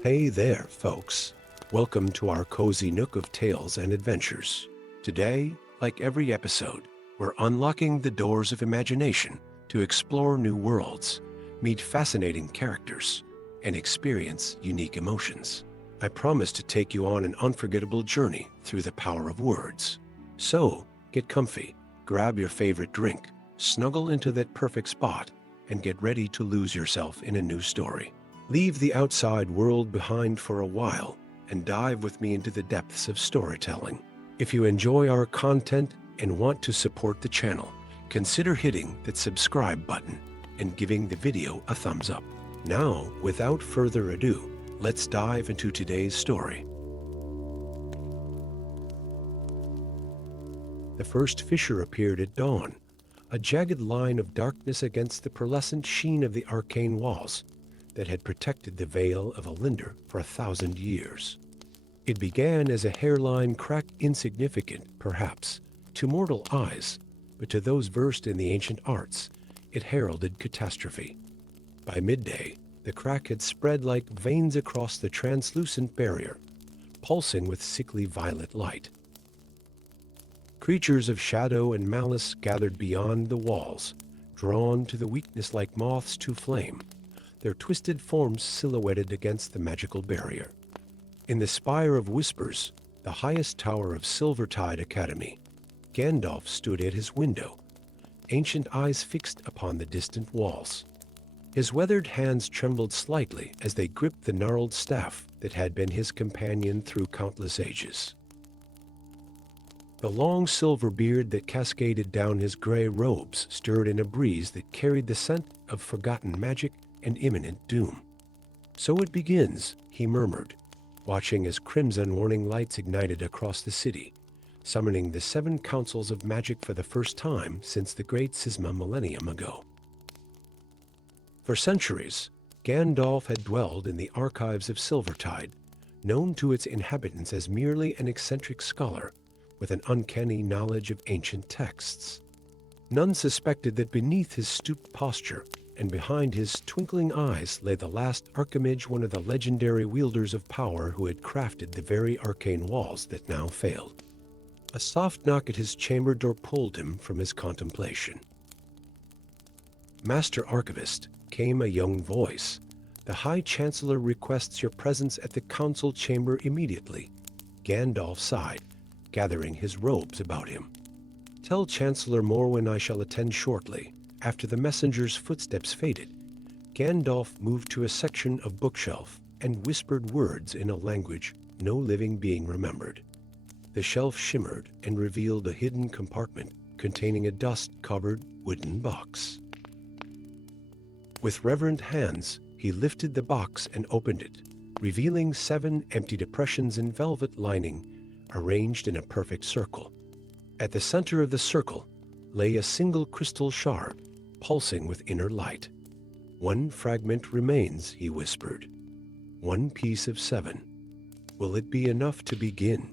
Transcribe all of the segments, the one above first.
Hey there, folks. Welcome to our cozy nook of tales and adventures. Today, like every episode, we're unlocking the doors of imagination to explore new worlds, meet fascinating characters, and experience unique emotions. I promise to take you on an unforgettable journey through the power of words. So, get comfy, grab your favorite drink, snuggle into that perfect spot, and get ready to lose yourself in a new story. Leave the outside world behind for a while and dive with me into the depths of storytelling. If you enjoy our content and want to support the channel, consider hitting that subscribe button and giving the video a thumbs up. Now, without further ado, let's dive into today's story. The first fissure appeared at dawn, a jagged line of darkness against the pearlescent sheen of the arcane walls that had protected the Vale of Elindor for 1,000 years. It began as a hairline crack, insignificant, perhaps, to mortal eyes, but to those versed in the ancient arts, it heralded catastrophe. By midday, the crack had spread like veins across the translucent barrier, pulsing with sickly violet light. Creatures of shadow and malice gathered beyond the walls, drawn to the weakness like moths to flame, their twisted forms silhouetted against the magical barrier. In the Spire of Whispers, the highest tower of Silvertide Academy, Gandalf stood at his window, ancient eyes fixed upon the distant walls. His weathered hands trembled slightly as they gripped the gnarled staff that had been his companion through countless ages. The long silver beard that cascaded down his gray robes stirred in a breeze that carried the scent of forgotten magic and imminent doom. "So it begins," he murmured, watching as crimson warning lights ignited across the city, summoning the 7 councils of magic for the first time since the Great Schisma millennium ago. For centuries, Gandalf had dwelled in the archives of Silvertide, known to its inhabitants as merely an eccentric scholar with an uncanny knowledge of ancient texts. None suspected that beneath his stooped posture and behind his twinkling eyes lay the last Archimage, one of the legendary wielders of power who had crafted the very arcane walls that now failed. A soft knock at his chamber door pulled him from his contemplation. "Master Archivist," came a young voice. "The High Chancellor requests your presence at the council chamber immediately." Gandalf sighed, gathering his robes about him. "Tell Chancellor Morwen I shall attend shortly." After the messenger's footsteps faded, Gandalf moved to a section of bookshelf and whispered words in a language no living being remembered. The shelf shimmered and revealed a hidden compartment containing a dust-covered wooden box. With reverent hands, he lifted the box and opened it, revealing 7 empty depressions in velvet lining arranged in a perfect circle. At the center of the circle lay a single crystal shard, pulsing with inner light. "One fragment remains," he whispered. "One piece of 7. Will it be enough to begin?"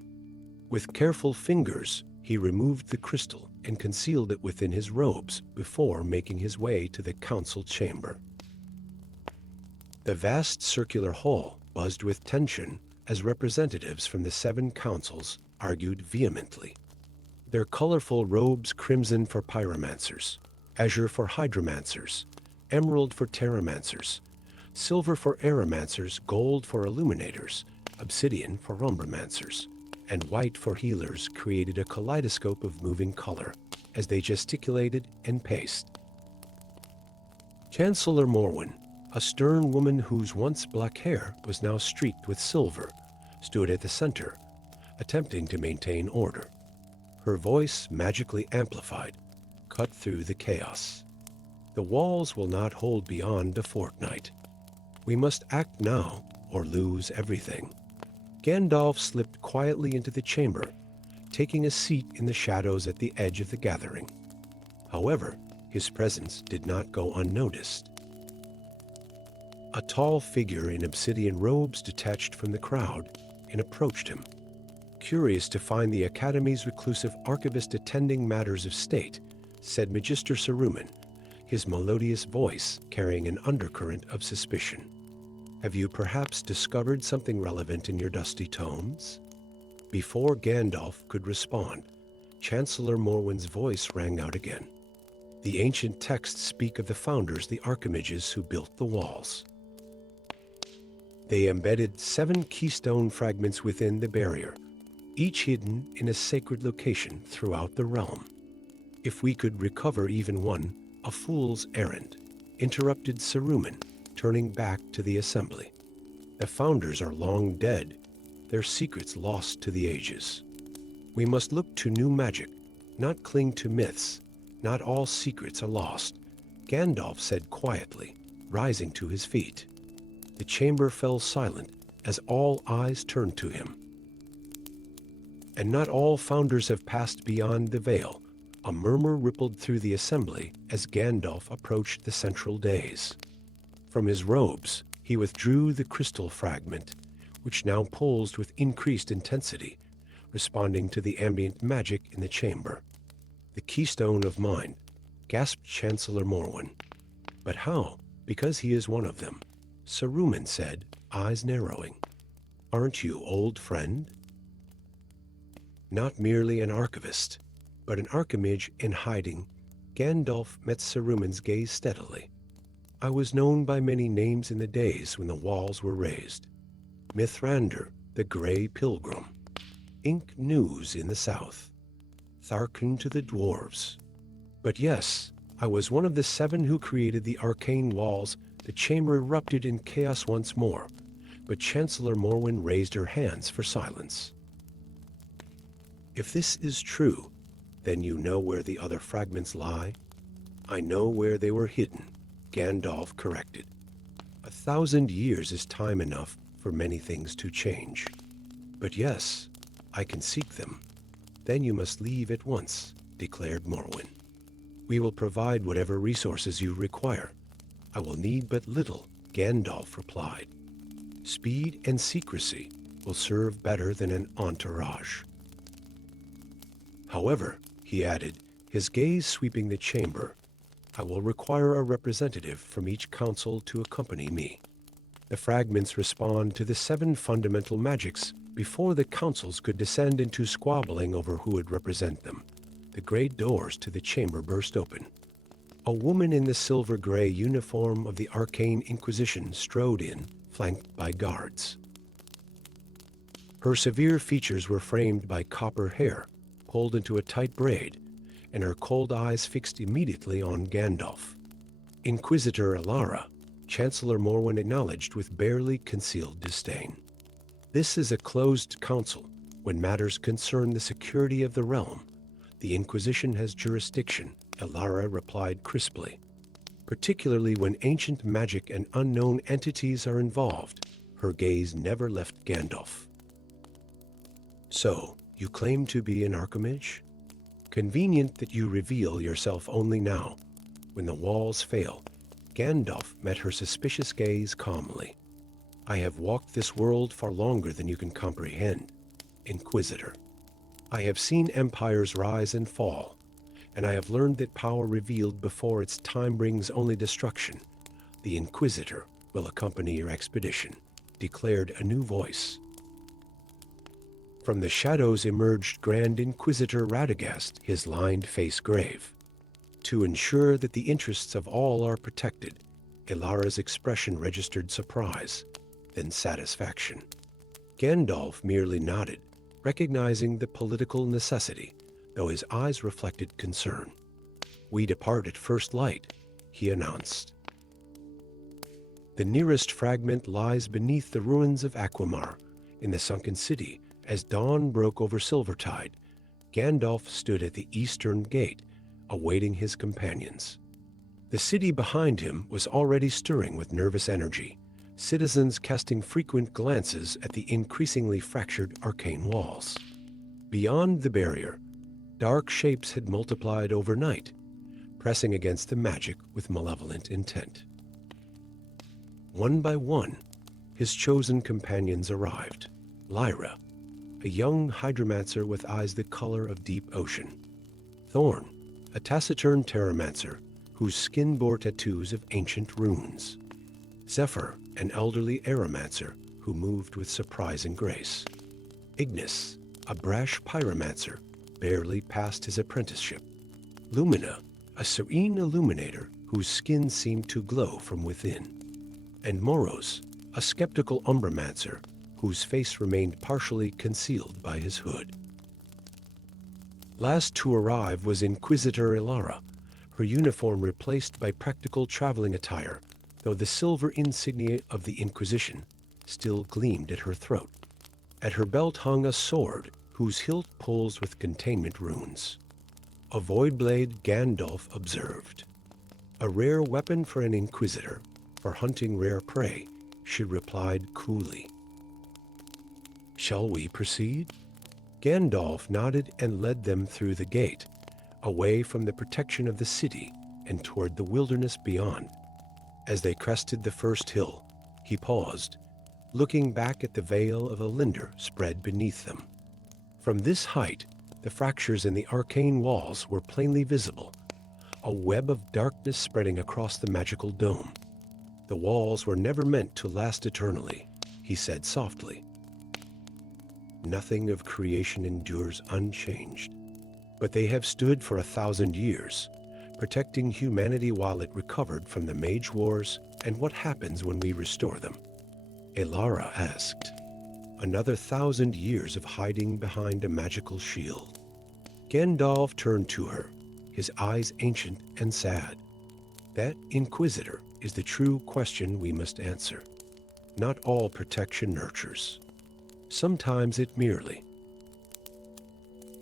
With careful fingers, he removed the crystal and concealed it within his robes before making his way to the council chamber. The vast circular hall buzzed with tension as representatives from the 7 councils argued vehemently. Their colorful robes crimson for pyromancers, azure for hydromancers, emerald for terramancers, silver for aeromancers, gold for illuminators, obsidian for umbromancers, and white for healers created a kaleidoscope of moving color as they gesticulated and paced. Chancellor Morwen, a stern woman whose once black hair was now streaked with silver, stood at the center, attempting to maintain order. Her voice, magically amplified, cut through the chaos. "The walls will not hold beyond a fortnight. We must act now or lose everything." Gandalf slipped quietly into the chamber, taking a seat in the shadows at the edge of the gathering. However, his presence did not go unnoticed. A tall figure in obsidian robes detached from the crowd and approached him. Curious to find the Academy's reclusive archivist attending matters of state, said Magister Saruman, his melodious voice carrying an undercurrent of suspicion. Have you perhaps discovered something relevant in your dusty tomes? Before Gandalf could respond, Chancellor Morwen's voice rang out again. The ancient texts speak of the founders, the Archimages, who built the walls. They embedded 7 keystone fragments within the barrier, each hidden in a sacred location throughout the realm. If we could recover even one, a fool's errand, interrupted Saruman, turning back to the assembly. The founders are long dead, their secrets lost to the ages. We must look to new magic, not cling to myths. Not all secrets are lost, Gandalf said quietly, rising to his feet. The chamber fell silent as all eyes turned to him. And not all founders have passed beyond the veil. A murmur rippled through the assembly as Gandalf approached the central dais. From his robes, he withdrew the crystal fragment, which now pulsed with increased intensity, responding to the ambient magic in the chamber. The keystone of mind, gasped Chancellor Morwen. But how? Because he is one of them, Saruman said, eyes narrowing. Aren't you, old friend? Not merely an archivist, but an archimage in hiding, Gandalf met Saruman's gaze steadily. I was known by many names in the days when the walls were raised. Mithrandir, the Grey Pilgrim. Ink News in the south. Tharkun to the dwarves. But yes, I was one of the 7 who created the Arcane Walls. The chamber erupted in chaos once more, but Chancellor Morwen raised her hands for silence. If this is true, then you know where the other fragments lie? I know where they were hidden, Gandalf corrected. 1,000 years is time enough for many things to change. But yes, I can seek them. Then you must leave at once, declared Morwen. We will provide whatever resources you require. I will need but little, Gandalf replied. Speed and secrecy will serve better than an entourage. However, he added, his gaze sweeping the chamber, I will require a representative from each council to accompany me. The fragments respond to the 7 fundamental magics. Before the councils could descend into squabbling over who would represent them, the great doors to the chamber burst open. A woman in the silver-gray uniform of the Arcane Inquisition strode in, flanked by guards. Her severe features were framed by copper hair, pulled into a tight braid, and her cold eyes fixed immediately on Gandalf. Inquisitor Alara, Chancellor Morwen acknowledged with barely concealed disdain. This is a closed council. When matters concern the security of the realm, the Inquisition has jurisdiction, Alara replied crisply. Particularly when ancient magic and unknown entities are involved, her gaze never left Gandalf. So, you claim to be an Archimage? Convenient that you reveal yourself only now. When the walls fail, Gandalf met her suspicious gaze calmly. I have walked this world far longer than you can comprehend, Inquisitor. I have seen empires rise and fall, and I have learned that power revealed before its time brings only destruction. The Inquisitor will accompany your expedition, declared a new voice. From the shadows emerged Grand Inquisitor Radagast, his lined face grave. To ensure that the interests of all are protected, Alara's expression registered surprise, then satisfaction. Gandalf merely nodded, recognizing the political necessity, though his eyes reflected concern. We depart at first light, he announced. The nearest fragment lies beneath the ruins of Aquamar, in the sunken city. As dawn broke over Silvertide, Gandalf stood at the eastern gate, awaiting his companions. The city behind him was already stirring with nervous energy, citizens casting frequent glances at the increasingly fractured arcane walls. Beyond the barrier, dark shapes had multiplied overnight, pressing against the magic with malevolent intent. One by one, his chosen companions arrived. Lyra, a young hydromancer with eyes the color of deep ocean. Thorn, a taciturn terramancer whose skin bore tattoos of ancient runes. Zephyr, an elderly aeromancer who moved with surprising grace. Ignis, a brash pyromancer, barely passed his apprenticeship. Lumina, a serene illuminator whose skin seemed to glow from within. And Moros, a skeptical umbramancer whose face remained partially concealed by his hood. Last to arrive was Inquisitor Ilara, her uniform replaced by practical traveling attire, though the silver insignia of the Inquisition still gleamed at her throat. At her belt hung a sword whose hilt pulsed with containment runes. A void blade, Gandalf observed. A rare weapon for an Inquisitor, for hunting rare prey, she replied coolly. "Shall we proceed?" Gandalf nodded and led them through the gate, away from the protection of the city and toward the wilderness beyond. As they crested the first hill, he paused, looking back at the Vale of Elindor spread beneath them. From this height, the fractures in the arcane walls were plainly visible, a web of darkness spreading across the magical dome. The walls were never meant to last eternally, he said softly. Nothing of creation endures unchanged, but they have stood for 1,000 years, protecting humanity while it recovered from the mage wars and what happens when we restore them. Ilara asked. Another 1,000 years of hiding behind a magical shield. Gandalf turned to her, his eyes ancient and sad. That, Inquisitor, is the true question we must answer. Not all protection nurtures. Sometimes it merely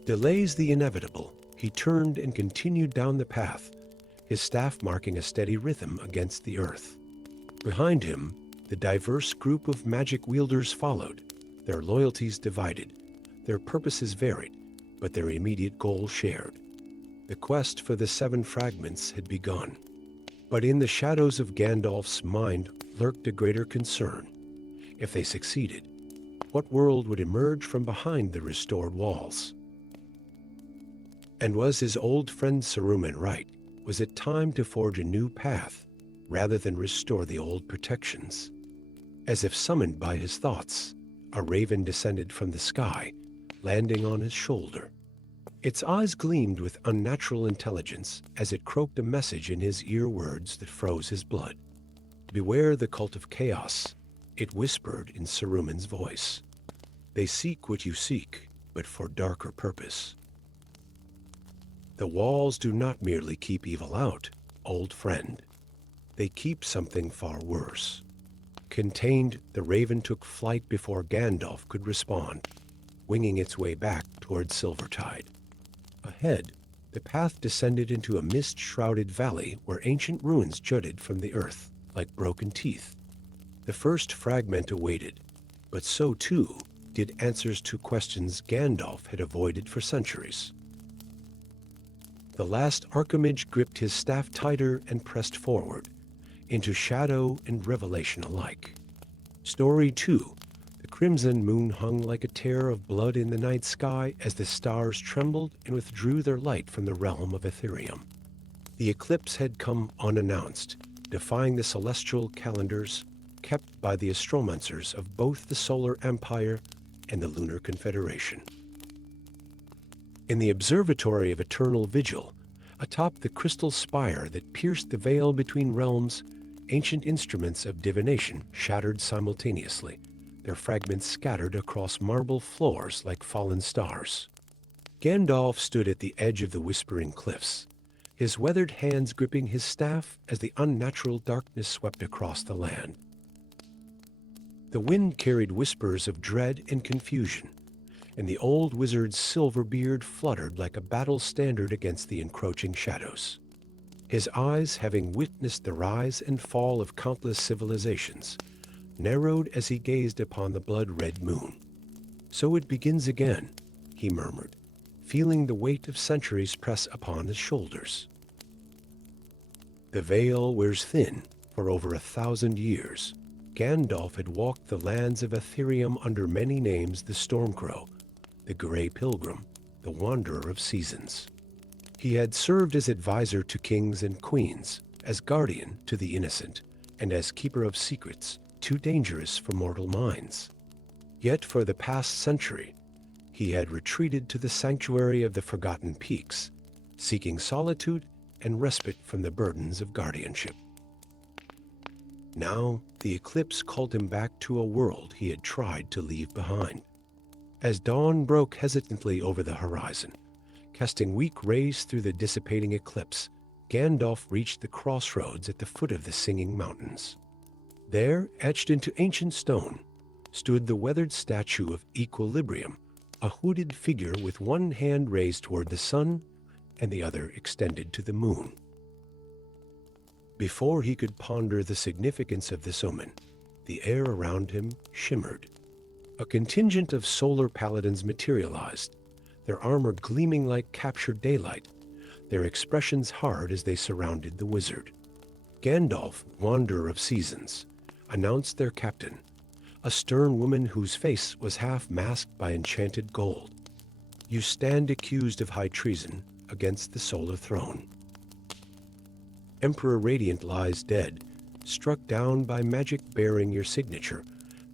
delays the inevitable. He turned and continued down the path, his staff marking a steady rhythm against the earth. Behind him, the diverse group of magic wielders followed, their loyalties divided, their purposes varied, but their immediate goal shared. The quest for the 7 fragments had begun. But in the shadows of Gandalf's mind lurked a greater concern. If they succeeded, what world would emerge from behind the restored walls? And was his old friend Saruman right? Was it time to forge a new path, rather than restore the old protections? As if summoned by his thoughts, a raven descended from the sky, landing on his shoulder. Its eyes gleamed with unnatural intelligence as it croaked a message in his ear, words that froze his blood. "Beware the cult of chaos," it whispered in Saruman's voice. "They seek what you seek, but for darker purpose." The walls do not merely keep evil out, old friend. They keep something far worse. Contained, the raven took flight before Gandalf could respond, winging its way back toward Silvertide. Ahead, the path descended into a mist-shrouded valley where ancient ruins jutted from the earth like broken teeth. The first fragment awaited, but so too did answers to questions Gandalf had avoided for centuries. The last Archimage gripped his staff tighter and pressed forward, into shadow and revelation alike. Story 2. The crimson moon hung like a tear of blood in the night sky as the stars trembled and withdrew their light from the realm of Ethereum. The eclipse had come unannounced, defying the celestial calendars kept by the astromancers of both the Solar Empire and the Lunar Confederation. In the Observatory of Eternal Vigil, atop the crystal spire that pierced the veil between realms, ancient instruments of divination shattered simultaneously, their fragments scattered across marble floors like fallen stars. Gandalf stood at the edge of the whispering cliffs, his weathered hands gripping his staff as the unnatural darkness swept across the land. The wind carried whispers of dread and confusion, and the old wizard's silver beard fluttered like a battle standard against the encroaching shadows. His eyes, having witnessed the rise and fall of countless civilizations, narrowed as he gazed upon the blood-red moon. "So it begins again," he murmured, feeling the weight of centuries press upon his shoulders. The veil wears thin. For over 1,000 years, Gandalf had walked the lands of Ethereum under many names: the Stormcrow, the Grey Pilgrim, the Wanderer of Seasons. He had served as advisor to kings and queens, as guardian to the innocent, and as keeper of secrets too dangerous for mortal minds. Yet for the past century, he had retreated to the sanctuary of the Forgotten Peaks, seeking solitude and respite from the burdens of guardianship. Now, the eclipse called him back to a world he had tried to leave behind. As dawn broke hesitantly over the horizon, casting weak rays through the dissipating eclipse, Gandalf reached the crossroads at the foot of the Singing Mountains. There, etched into ancient stone, stood the weathered statue of Equilibrium, a hooded figure with one hand raised toward the sun and the other extended to the moon. Before he could ponder the significance of this omen, the air around him shimmered. A contingent of solar paladins materialized, their armor gleaming like captured daylight, their expressions hard as they surrounded the wizard. Gandalf, Wanderer of Seasons, announced their captain, a stern woman whose face was half masked by enchanted gold. You stand accused of high treason against the solar throne. Emperor Radiant lies dead, struck down by magic bearing your signature.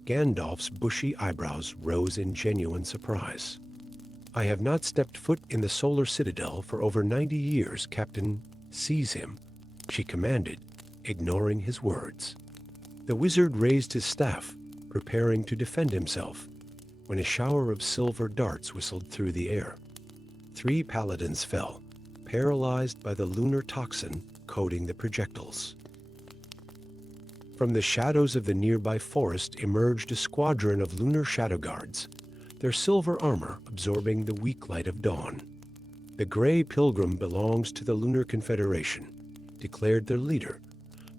Gandalf's bushy eyebrows rose in genuine surprise. I have not stepped foot in the solar citadel for over 90 years, Captain. Seize him, she commanded, ignoring his words. The wizard raised his staff, preparing to defend himself, when a shower of silver darts whistled through the air. 3 paladins fell, paralyzed by the lunar toxin coating the projectiles. From the shadows of the nearby forest emerged a squadron of lunar shadow guards, their silver armor absorbing the weak light of dawn. The gray pilgrim belongs to the Lunar Confederation, declared their leader,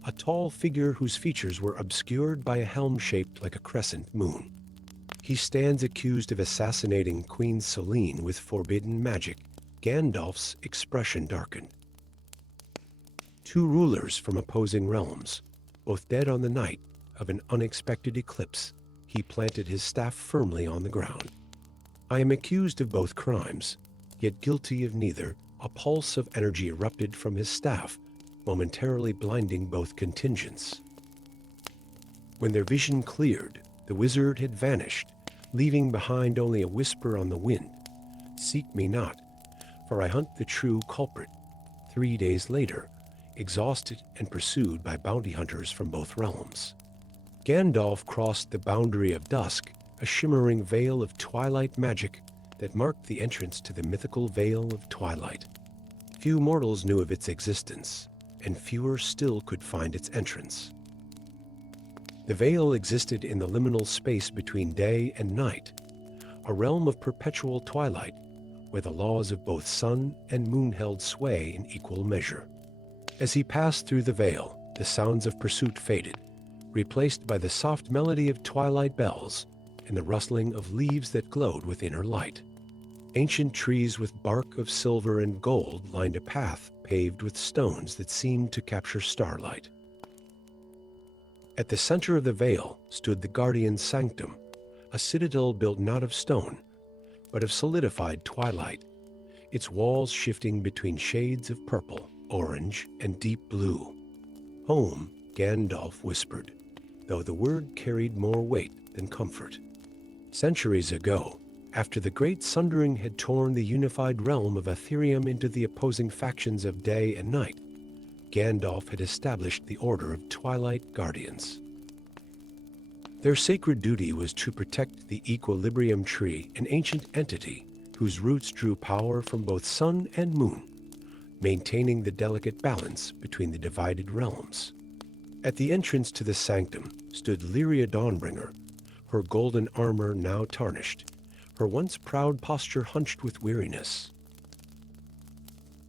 a tall figure whose features were obscured by a helm shaped like a crescent moon. He stands accused of assassinating Queen Selene with forbidden magic. Gandalf's expression darkened. 2 rulers from opposing realms, both dead on the night of an unexpected eclipse. He planted his staff firmly on the ground. I am accused of both crimes, yet guilty of neither. A pulse of energy erupted from his staff, momentarily blinding both contingents. When their vision cleared, the wizard had vanished, leaving behind only a whisper on the wind. Seek me not, for I hunt the true culprit. 3 days later, exhausted and pursued by bounty hunters from both realms, Gandalf crossed the boundary of dusk, a shimmering veil of twilight magic that marked the entrance to the mythical Vale of Twilight. Few mortals knew of its existence, and fewer still could find its entrance. The Vale existed in the liminal space between day and night, a realm of perpetual twilight where the laws of both sun and moon held sway in equal measure. As he passed through the Vale, the sounds of pursuit faded, replaced by the soft melody of twilight bells and the rustling of leaves that glowed with inner light. Ancient trees with bark of silver and gold lined a path paved with stones that seemed to capture starlight. At the center of the Vale stood the Guardian's Sanctum, a citadel built not of stone, but of solidified twilight, its walls shifting between shades of purple, orange, and deep blue. Home, Gandalf whispered, though the word carried more weight than comfort. Centuries ago, after the great sundering had torn the unified realm of Ethereum into the opposing factions of day and night, Gandalf had established the Order of Twilight Guardians. Their sacred duty was to protect the Equilibrium Tree, an ancient entity whose roots drew power from both sun and moon, maintaining the delicate balance between the divided realms. At the entrance to the sanctum stood Lyria Dawnbringer, her golden armor now tarnished, her once proud posture hunched with weariness.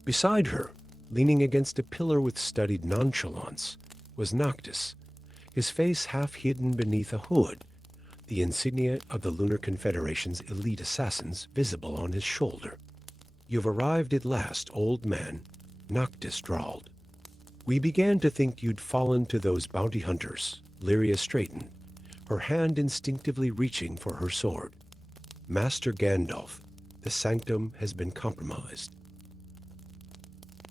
Beside her, leaning against a pillar with studied nonchalance, was Noctis, his face half hidden beneath a hood, the insignia of the Lunar Confederation's elite assassins visible on his shoulder. "You've arrived at last, old man," Noctis drawled. "We began to think you'd fallen to those bounty hunters." Lyria straightened, her hand instinctively reaching for her sword. "Master Gandalf, the sanctum has been compromised."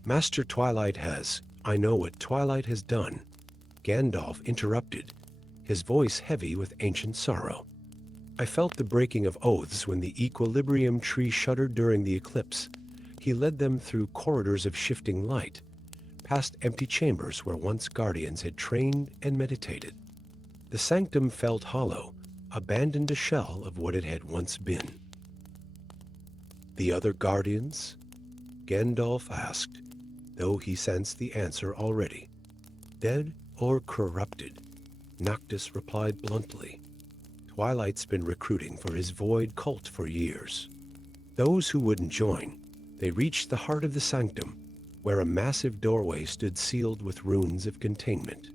"Master Twilight has. I know what Twilight has done," Gandalf interrupted, his voice heavy with ancient sorrow. I felt the breaking of oaths when the equilibrium tree shuddered during the eclipse. He led them through corridors of shifting light, past empty chambers where once guardians had trained and meditated. The sanctum felt hollow, abandoned a shell of what it had once been. "The other guardians?" Gandalf asked, though he sensed the answer already. "Dead or corrupted?" Noctis replied bluntly. "Twilight's been recruiting for his void cult for years. Those who wouldn't join, they reached the heart of the sanctum, where a massive doorway stood sealed with runes of containment.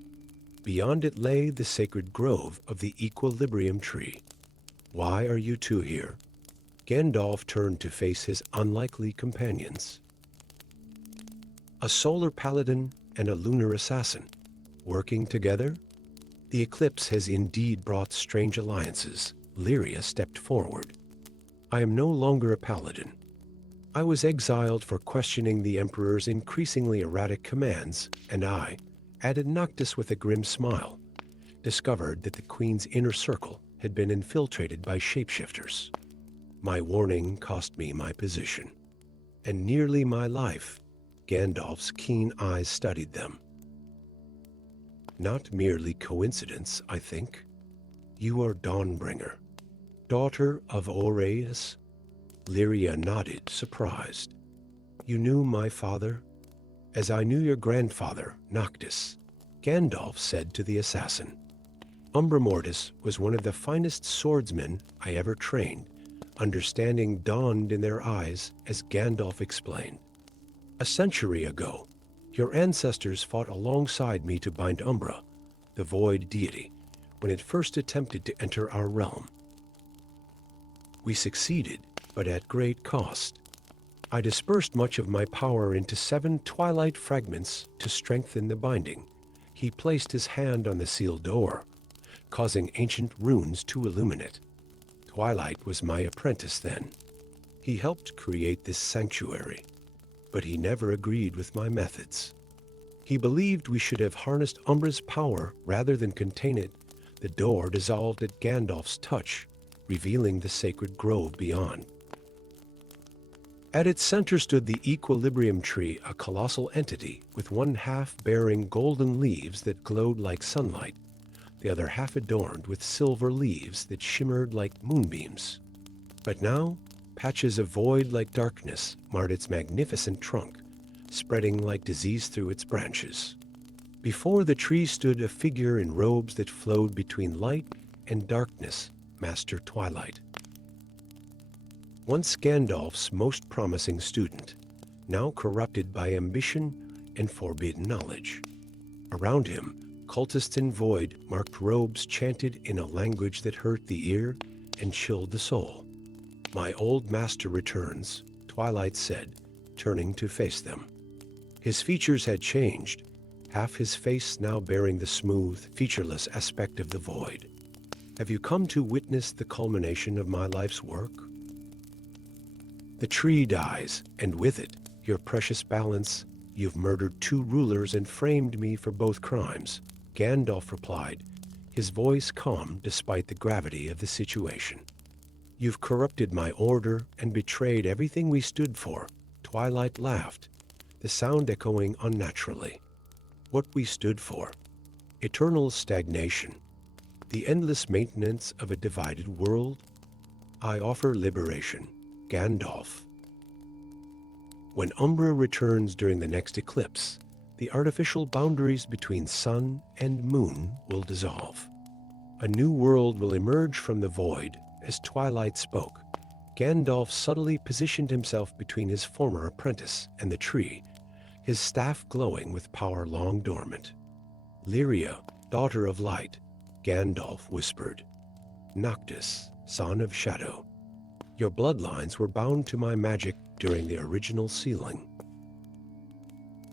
Beyond it lay the sacred grove of the equilibrium tree. Why are you two here?" Gandalf turned to face his unlikely companions. A solar paladin and a lunar assassin, working together? The eclipse has indeed brought strange alliances. Lyria stepped forward. "I am no longer a paladin. I was exiled for questioning the Emperor's increasingly erratic commands, and I," added Noctis with a grim smile, "discovered that the Queen's inner circle had been infiltrated by shapeshifters. My warning cost me my position, and nearly my life." Gandalf's keen eyes studied them. "Not merely coincidence, I think. You are Dawnbringer, daughter of Oreus?" Lyria nodded, surprised. "You knew my father?" "As I knew your grandfather, Noctis," Gandalf said to the assassin. "Umbra Mortis was one of the finest swordsmen I ever trained." Understanding dawned in their eyes as Gandalf explained. "A century ago, your ancestors fought alongside me to bind Umbra, the void deity, when it first attempted to enter our realm. We succeeded, but at great cost. I dispersed much of my power into 7 twilight fragments to strengthen the binding." He placed his hand on the sealed door, causing ancient runes to illuminate. "Twilight was my apprentice then. He helped create this sanctuary, but he never agreed with my methods. He believed we should have harnessed Umbra's power rather than contain it." The door dissolved at Gandalf's touch, revealing the sacred grove beyond. At its center stood the equilibrium tree, a colossal entity with one half bearing golden leaves that glowed like sunlight, the other half adorned with silver leaves that shimmered like moonbeams. But now, patches of void like darkness marred its magnificent trunk, spreading like disease through its branches. Before the tree stood a figure in robes that flowed between light and darkness, Master Twilight. Once Gandalf's most promising student, now corrupted by ambition and forbidden knowledge. Around him, cultists in void marked robes chanted in a language that hurt the ear and chilled the soul. "My old master returns," Twilight said, turning to face them. His features had changed, half his face now bearing the smooth, featureless aspect of the void. "Have you come to witness the culmination of my life's work? The tree dies, and with it, your precious balance. You've murdered 2 rulers and framed me for both crimes," Gandalf replied, his voice calm despite the gravity of the situation. "You've corrupted my order and betrayed everything we stood for." Twilight laughed, the sound echoing unnaturally. "What we stood for? Eternal stagnation. The endless maintenance of a divided world? I offer liberation, Gandalf. When Umbra returns during the next eclipse, the artificial boundaries between sun and moon will dissolve. A new world will emerge from the void." As Twilight spoke, Gandalf subtly positioned himself between his former apprentice and the tree, his staff glowing with power long dormant. "Lyria, daughter of light," Gandalf whispered. "Noctis, son of shadow. Your bloodlines were bound to my magic during the original sealing.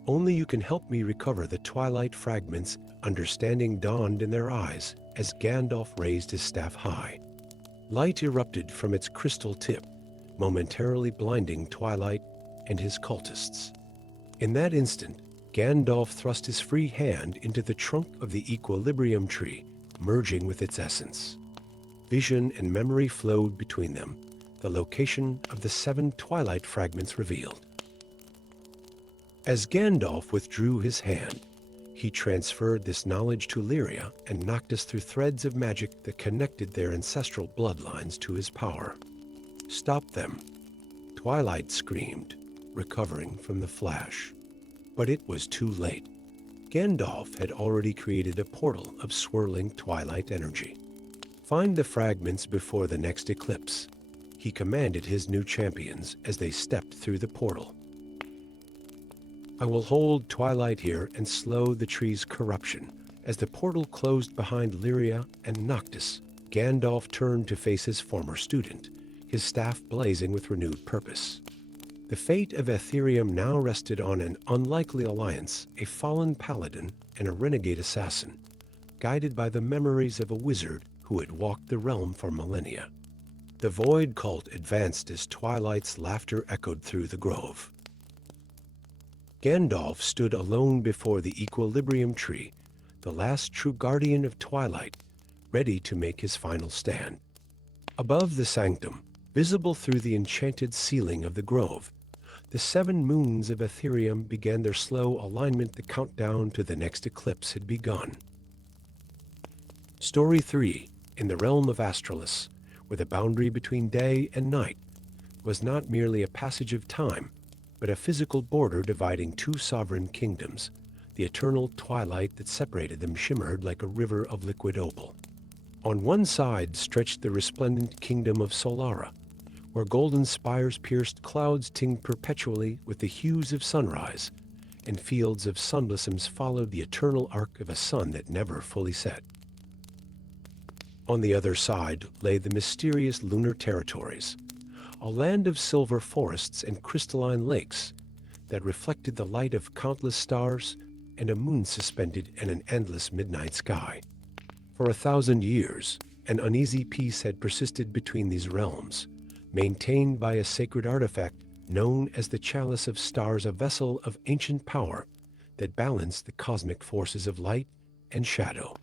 Only you can help me recover the twilight fragments." Understanding dawned in their eyes as Gandalf raised his staff high. Light erupted from its crystal tip, momentarily blinding Twilight and his cultists. In that instant, Gandalf thrust his free hand into the trunk of the equilibrium tree, merging with its essence. Vision and memory flowed between them, the location of the 7 twilight fragments revealed. As Gandalf withdrew his hand, he transferred this knowledge to Lyria and Noctis through threads of magic that connected their ancestral bloodlines to his power. "Stop them," Twilight screamed, recovering from the flash. But it was too late. Gandalf had already created a portal of swirling twilight energy. "Find the fragments before the next eclipse," he commanded his new champions as they stepped through the portal. "I will hold Twilight here and slow the tree's corruption." As the portal closed behind Lyria and Noctis, Gandalf turned to face his former student, his staff blazing with renewed purpose. The fate of Ethereum now rested on an unlikely alliance, a fallen paladin and a renegade assassin, guided by the memories of a wizard who had walked the realm for millennia. The Void cult advanced as Twilight's laughter echoed through the grove. Gandalf stood alone before the Equilibrium Tree, the last true guardian of Twilight, ready to make his final stand. Above the sanctum, visible through the enchanted ceiling of the grove, the 7 moons of Ethereum began their slow alignment. The countdown to the next eclipse had begun. Story 3. In the realm of Astralis, where the boundary between day and night was not merely a passage of time, but a physical border dividing 2 sovereign kingdoms. The eternal twilight that separated them shimmered like a river of liquid opal. On one side stretched the resplendent kingdom of Solara, where golden spires pierced clouds tinged perpetually with the hues of sunrise, and fields of sunblossoms followed the eternal arc of a sun that never fully set. On the other side lay the mysterious lunar territories, a land of silver forests and crystalline lakes that reflected the light of countless stars and a moon suspended in an endless midnight sky. For 1,000 years, an uneasy peace had persisted between these realms, maintained by a sacred artifact known as the Chalice of Stars, a vessel of ancient power that balanced the cosmic forces of light and shadow.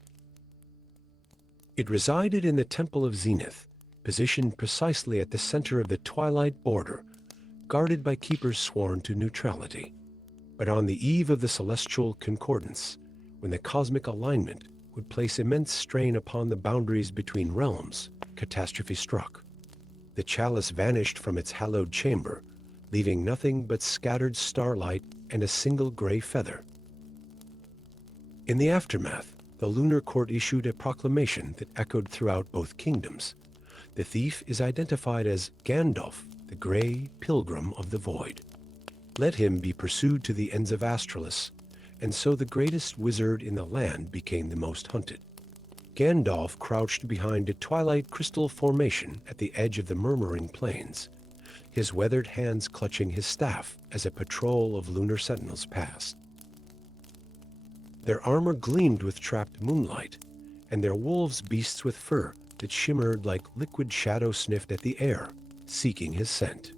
It resided in the Temple of Zenith, positioned precisely at the center of the twilight border, guarded by keepers sworn to neutrality. But on the eve of the celestial concordance, when the cosmic alignment would place immense strain upon the boundaries between realms, catastrophe struck. The chalice vanished from its hallowed chamber, leaving nothing but scattered starlight and a single gray feather. In the aftermath, the lunar court issued a proclamation that echoed throughout both kingdoms. The thief is identified as Gandalf, the Grey Pilgrim of the Void. Let him be pursued to the ends of Astralis, and so the greatest wizard in the land became the most hunted. Gandalf crouched behind a twilight crystal formation at the edge of the murmuring plains, his weathered hands clutching his staff as a patrol of lunar sentinels passed. Their armor gleamed with trapped moonlight, and their wolves beasts with fur that shimmered like liquid shadow sniffed at the air, seeking his scent.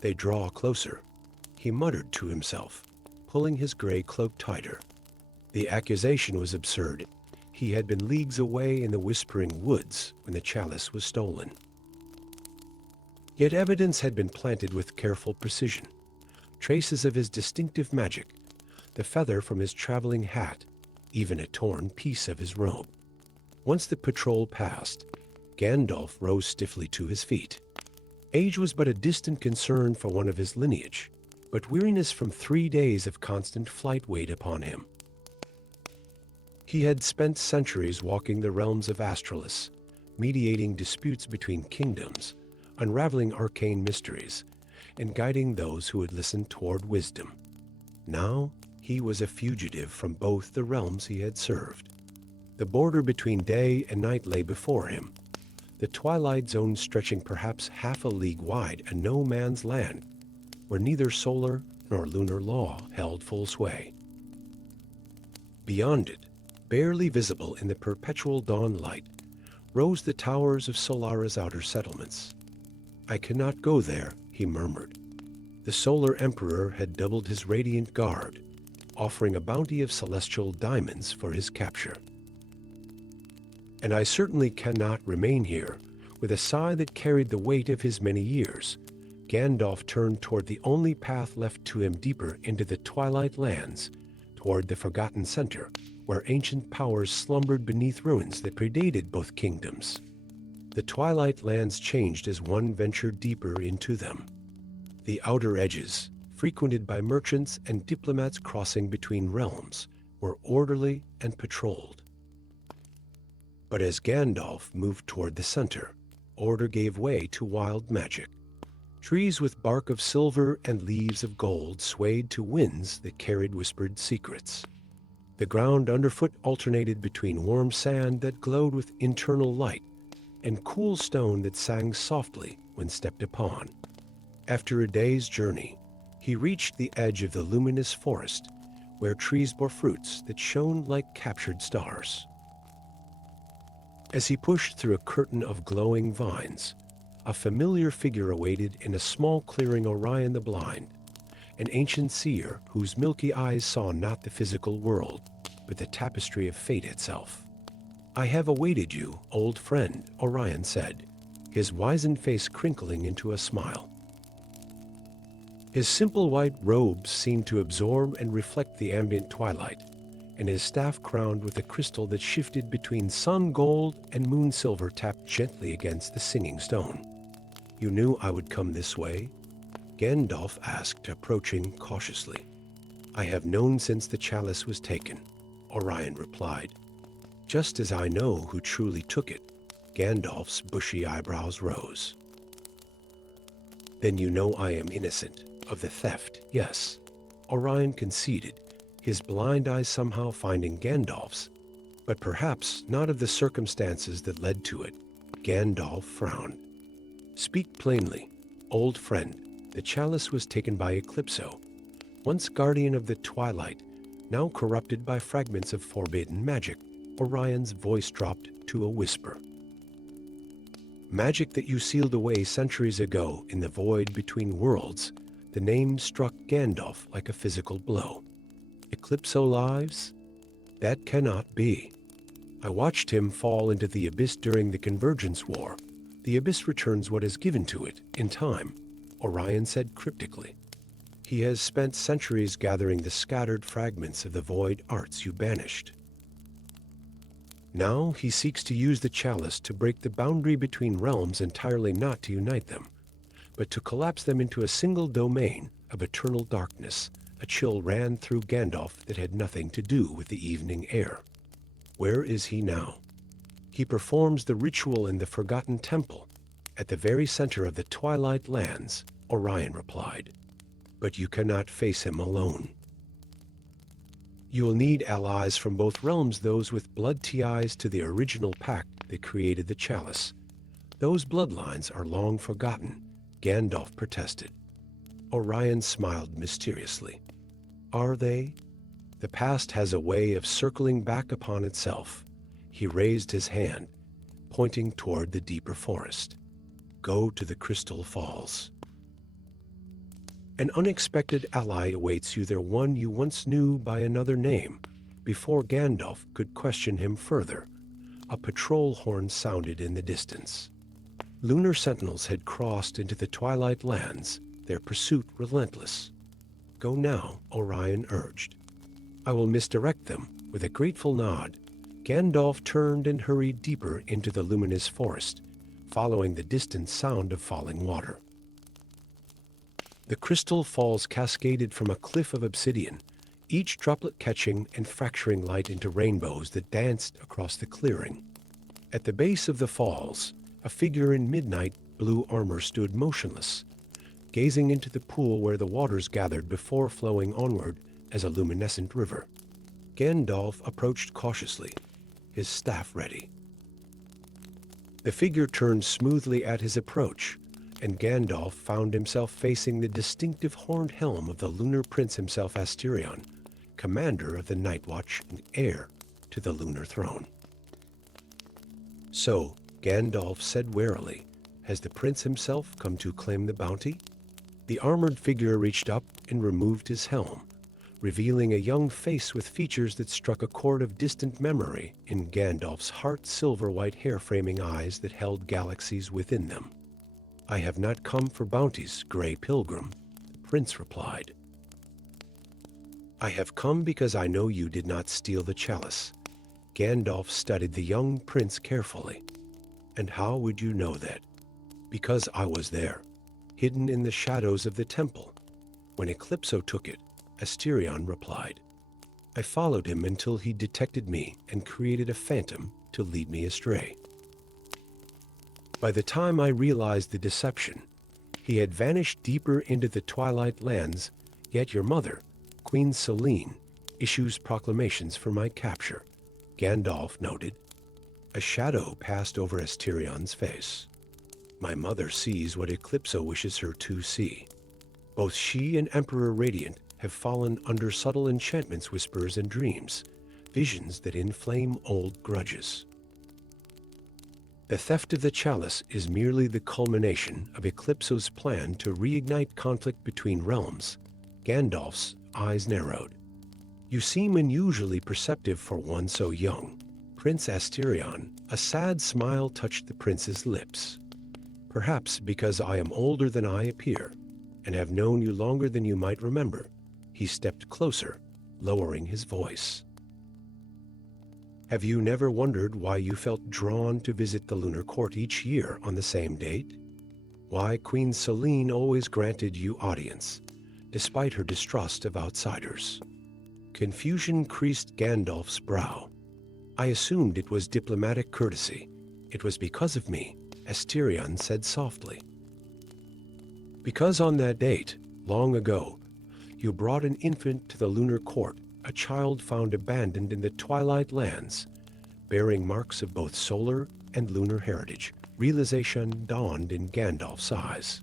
"They draw closer," he muttered to himself, pulling his gray cloak tighter. The accusation was absurd. He had been leagues away in the whispering woods when the chalice was stolen. Yet evidence had been planted with careful precision. Traces of his distinctive magic, the feather from his traveling hat, even a torn piece of his robe. Once the patrol passed, Gandalf rose stiffly to his feet. Age was but a distant concern for one of his lineage, but weariness from 3 days of constant flight weighed upon him. He had spent centuries walking the realms of Astralis, mediating disputes between kingdoms, unraveling arcane mysteries, and guiding those who would listen toward wisdom. Now he was a fugitive from both the realms he had served. The border between day and night lay before him, the twilight zone stretching perhaps half a league wide, a no-man's land, where neither solar nor lunar law held full sway. Beyond it, barely visible in the perpetual dawn light, rose the towers of Solara's outer settlements. "I cannot go there," he murmured. The Solar Emperor had doubled his radiant guard, offering a bounty of celestial diamonds for his capture. And I certainly cannot remain here. With a sigh that carried the weight of his many years, Gandalf turned toward the only path left to him deeper into the Twilight Lands, toward the Forgotten Center, where ancient powers slumbered beneath ruins that predated both kingdoms. The Twilight Lands changed as one ventured deeper into them. The outer edges, frequented by merchants and diplomats crossing between realms, were orderly and patrolled. But as Gandalf moved toward the center, order gave way to wild magic. Trees with bark of silver and leaves of gold swayed to winds that carried whispered secrets. The ground underfoot alternated between warm sand that glowed with internal light and cool stone that sang softly when stepped upon. After a day's journey, he reached the edge of the luminous forest, where trees bore fruits that shone like captured stars. As he pushed through a curtain of glowing vines, a familiar figure awaited in a small clearing Orion the Blind, an ancient seer whose milky eyes saw not the physical world, but the tapestry of fate itself. "I have awaited you, old friend," Orion said, his wizened face crinkling into a smile. His simple white robes seemed to absorb and reflect the ambient twilight, and his staff crowned with a crystal that shifted between sun gold and moon silver tapped gently against the singing stone. "You knew I would come this way?" Gandalf asked, approaching cautiously. "I have known since the chalice was taken," Orion replied. "Just as I know who truly took it." Gandalf's bushy eyebrows rose. "Then you know I am innocent of the theft, yes," Orion conceded, his blind eyes somehow finding Gandalf's, but perhaps not of the circumstances that led to it. Gandalf frowned. "Speak plainly, old friend. The chalice was taken by Eclipso, once guardian of the twilight, now corrupted by fragments of forbidden magic." Orion's voice dropped to a whisper. "Magic that you sealed away centuries ago in the void between worlds." The name struck Gandalf like a physical blow. "Eclipso lives? That cannot be. I watched him fall into the abyss during the Convergence War. The abyss returns what is given to it in time," Orion said cryptically. "He has spent centuries gathering the scattered fragments of the void arts you banished. Now he seeks to use the chalice to break the boundary between realms entirely, not to unite them, but to collapse them into a single domain of eternal darkness." A chill ran through Gandalf that had nothing to do with the evening air. "Where is he now?" "He performs the ritual in the Forgotten Temple, at the very center of the Twilight Lands," Orion replied. "But you cannot face him alone. You will need allies from both realms, those with blood ties to the original pact that created the chalice. Those bloodlines are long forgotten," Gandalf protested. Orion smiled mysteriously. "Are they? The past has a way of circling back upon itself." He raised his hand, pointing toward the deeper forest. "Go to the Crystal Falls. An unexpected ally awaits you there, one you once knew by another name." Before Gandalf could question him further, a patrol horn sounded in the distance. Lunar sentinels had crossed into the Twilight Lands, their pursuit relentless. "Go now," Orion urged. "I will misdirect them." With a grateful nod, Gandalf turned and hurried deeper into the luminous forest, following the distant sound of falling water. The crystal falls cascaded from a cliff of obsidian, each droplet catching and fracturing light into rainbows that danced across the clearing. At the base of the falls, a figure in midnight blue armor stood motionless, gazing into the pool where the waters gathered before flowing onward as a luminescent river. Gandalf approached cautiously, his staff ready. The figure turned smoothly at his approach, and Gandalf found himself facing the distinctive horned helm of the lunar prince himself, Astarion, commander of the Night Watch and heir to the lunar throne. "So," Gandalf said warily, "has the prince himself come to claim the bounty?" The armored figure reached up and removed his helm, revealing a young face with features that struck a chord of distant memory in Gandalf's heart silver-white hair-framing eyes that held galaxies within them. "I have not come for bounties, Grey Pilgrim," the prince replied. "I have come because I know you did not steal the chalice." Gandalf studied the young prince carefully. "And how would you know that?" "Because I was there, hidden in the shadows of the temple, when Eclipso took it," Astarion replied. "I followed him until he detected me and created a phantom to lead me astray. By the time I realized the deception, he had vanished deeper into the Twilight Lands, yet your mother, Queen Selene, issues proclamations for my capture," Gandalf noted. A shadow passed over Astarion's face. "My mother sees what Eclipso wishes her to see. Both she and Emperor Radiant have fallen under subtle enchantments, whispers, and dreams, visions that inflame old grudges. The theft of the chalice is merely the culmination of Eclipso's plan to reignite conflict between realms." Gandalf's eyes narrowed. "You seem unusually perceptive for one so young, Prince Astarion." A sad smile touched the prince's lips. "Perhaps because I am older than I appear, and have known you longer than you might remember." He stepped closer, lowering his voice. "Have you never wondered why you felt drawn to visit the Lunar Court each year on the same date? Why Queen Selene always granted you audience, despite her distrust of outsiders?" Confusion creased Gandalf's brow. "I assumed it was diplomatic courtesy. It was because of me," Astarion said softly. "Because on that date, long ago, you brought an infant to the Lunar Court, a child found abandoned in the Twilight Lands, bearing marks of both solar and lunar heritage." Realization dawned in Gandalf's eyes.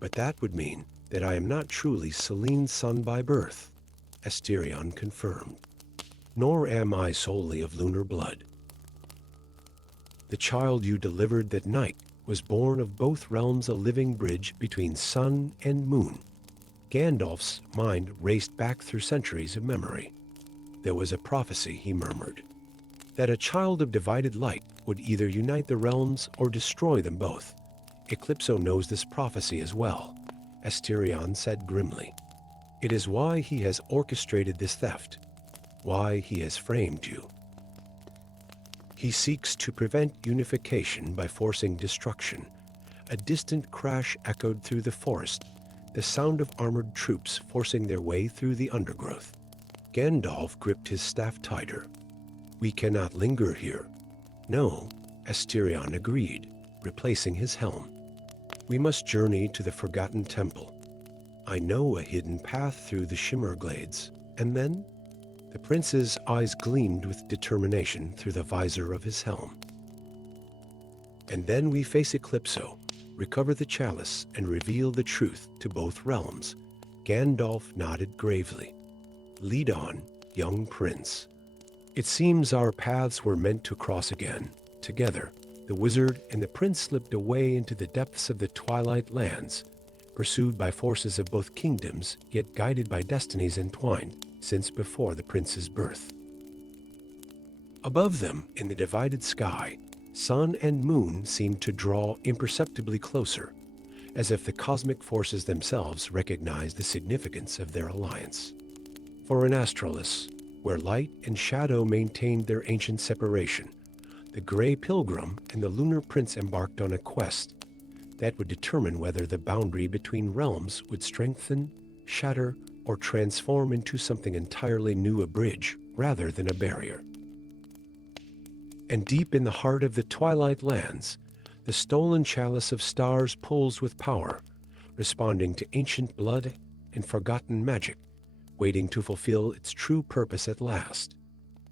But that would mean that I am not truly Selene's son by birth," Astarion confirmed. "Nor am I solely of lunar blood. The child you delivered that night was born of both realms, a living bridge between sun and moon." Gandalf's mind raced back through centuries of memory. "There was a prophecy," he murmured, "that a child of divided light would either unite the realms or destroy them both. Eclipso knows this prophecy as well," Astarion said grimly. "It is why he has orchestrated this theft, why he has framed you. He seeks to prevent unification by forcing destruction." A distant crash echoed through the forest, the sound of armored troops forcing their way through the undergrowth. Gandalf gripped his staff tighter. "We cannot linger here." "No," Astarion agreed, replacing his helm. "We must journey to the Forgotten Temple. I know a hidden path through the Shimmer Glades, and then—" The prince's eyes gleamed with determination through the visor of his helm. "And then we face Eclipso, recover the chalice, and reveal the truth to both realms." Gandalf nodded gravely. "Lead on, young prince." It seems our paths were meant to cross again, together. The wizard and the prince slipped away into the depths of the Twilight Lands, pursued by forces of both kingdoms, yet guided by destinies entwined since before the prince's birth. Above them, in the divided sky, sun and moon seemed to draw imperceptibly closer, as if the cosmic forces themselves recognized the significance of their alliance. For in Astralis, where light and shadow maintained their ancient separation, the Grey Pilgrim and the Lunar Prince embarked on a quest that would determine whether the boundary between realms would strengthen, shatter, or transform into something entirely new, a bridge rather than a barrier. And deep in the heart of the Twilight Lands, the stolen chalice of stars pulls with power, responding to ancient blood and forgotten magic, waiting to fulfill its true purpose at last.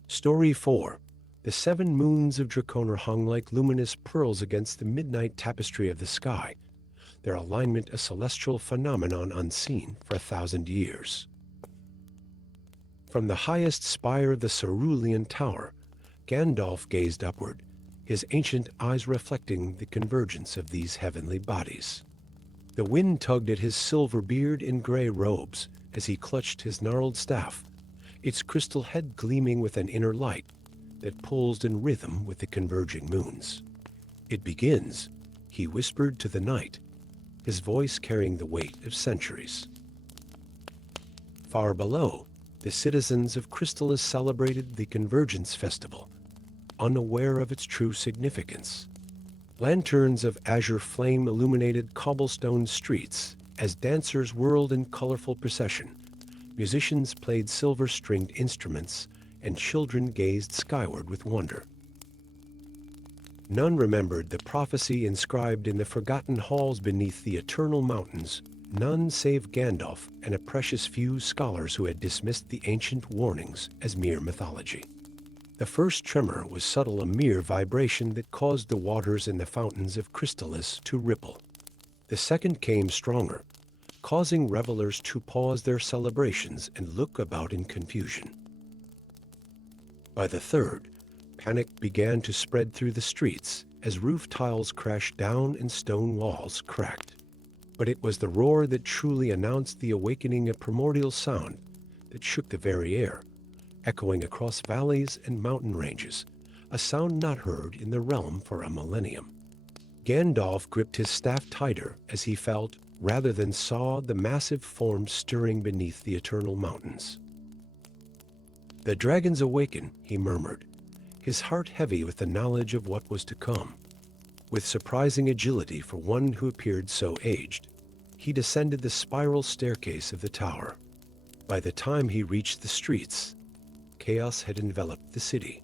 Story 4. The 7 moons of Draconer hung like luminous pearls against the midnight tapestry of the sky, their alignment a celestial phenomenon unseen for 1,000 years. From the highest spire of the Cerulean Tower, Gandalf gazed upward, his ancient eyes reflecting the convergence of these heavenly bodies. The wind tugged at his silver beard and gray robes as he clutched his gnarled staff, its crystal head gleaming with an inner light that pulsed in rhythm with the converging moons. "It begins," he whispered to the night, his voice carrying the weight of centuries. Far below, the citizens of Crystalis celebrated the Convergence Festival, unaware of its true significance. Lanterns of azure flame illuminated cobblestone streets as dancers whirled in colorful procession. Musicians played silver-stringed instruments, and children gazed skyward with wonder. None remembered the prophecy inscribed in the forgotten halls beneath the eternal mountains, none save Gandalf and a precious few scholars who had dismissed the ancient warnings as mere mythology. The first tremor was subtle, a mere vibration that caused the waters in the fountains of Crystalis to ripple. The second came stronger, causing revelers to pause their celebrations and look about in confusion. By the third, panic began to spread through the streets as roof tiles crashed down and stone walls cracked. But it was the roar that truly announced the awakening, a primordial sound that shook the very air, echoing across valleys and mountain ranges, a sound not heard in the realm for a millennium. Gandalf gripped his staff tighter as he felt, rather than saw, the massive form stirring beneath the eternal mountains. "The dragons awaken," he murmured, his heart heavy with the knowledge of what was to come. With surprising agility for one who appeared so aged, he descended the spiral staircase of the tower. By the time he reached the streets, chaos had enveloped the city.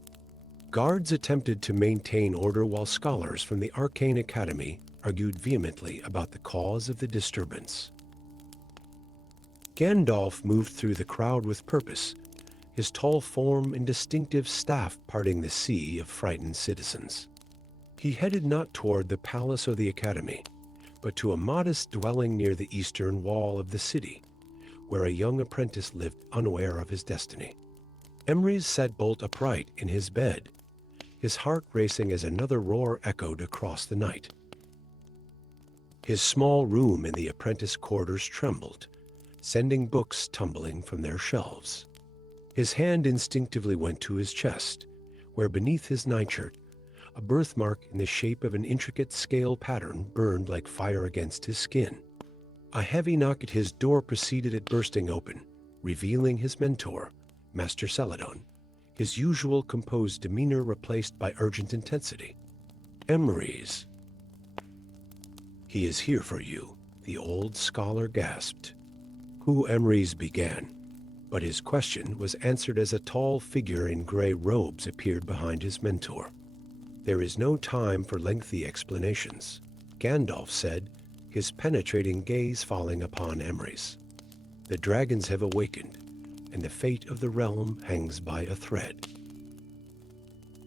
Guards attempted to maintain order while scholars from the Arcane Academy argued vehemently about the cause of the disturbance. Gandalf moved through the crowd with purpose, his tall form and distinctive staff parting the sea of frightened citizens. He headed not toward the palace or the academy, but to a modest dwelling near the eastern wall of the city, where a young apprentice lived unaware of his destiny. Emrys sat bolt upright in his bed, his heart racing as another roar echoed across the night. His small room in the apprentice quarters trembled, sending books tumbling from their shelves. His hand instinctively went to his chest, where beneath his nightshirt, a birthmark in the shape of an intricate scale pattern burned like fire against his skin. A heavy knock at his door preceded it bursting open, revealing his mentor, Master Celadon, his usual composed demeanor replaced by urgent intensity. "Emrys." "He is here for you," the old scholar gasped. Who Emrys began, but his question was answered as a tall figure in gray robes appeared behind his mentor. "There is no time for lengthy explanations," Gandalf said, his penetrating gaze falling upon Emrys. "The dragons have awakened, and the fate of the realm hangs by a thread.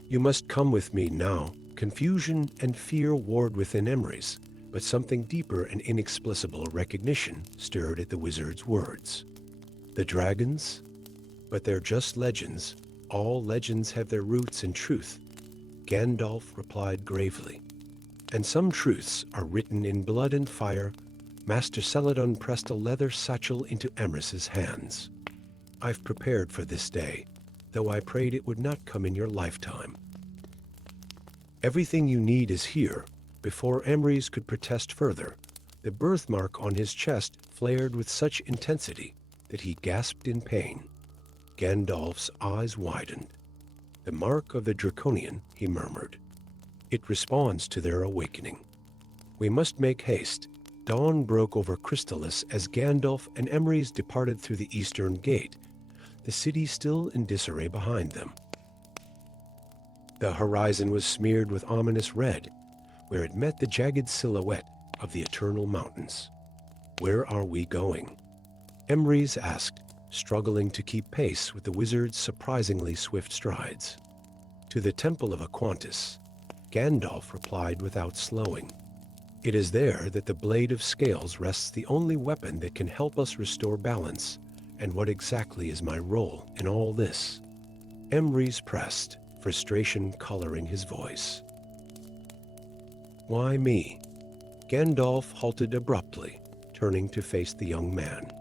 You must come with me now." Confusion and fear warred within Emrys, but something deeper and inexplicable recognition stirred at the wizard's words. "The dragons? But they're just legends. All legends have their roots in truth," Gandalf replied gravely. "And some truths are written in blood and fire." Master Celadon pressed a leather satchel into Emrys's hands. "I've prepared for this day, though I prayed it would not come in your lifetime. Everything you need is here." Before Emrys could protest further, the birthmark on his chest flared with such intensity that he gasped in pain. Gandalf's eyes widened. "The mark of the Draconian," he murmured. "It responds to their awakening. We must make haste." Dawn broke over Crystalis as Gandalf and Emrys departed through the eastern gate, the city still in disarray behind them. The horizon was smeared with ominous red, where it met the jagged silhouette of the eternal mountains. "Where are we going?" Emrys asked, struggling to keep pace with the wizard's surprisingly swift strides. "To the Temple of Aquantis," Gandalf replied without slowing. "It is there that the Blade of Scales rests, the only weapon that can help us restore balance. And what exactly is my role in all this?" Emrys pressed, frustration coloring his voice. "Why me?" Gandalf halted abruptly, turning to face the young man.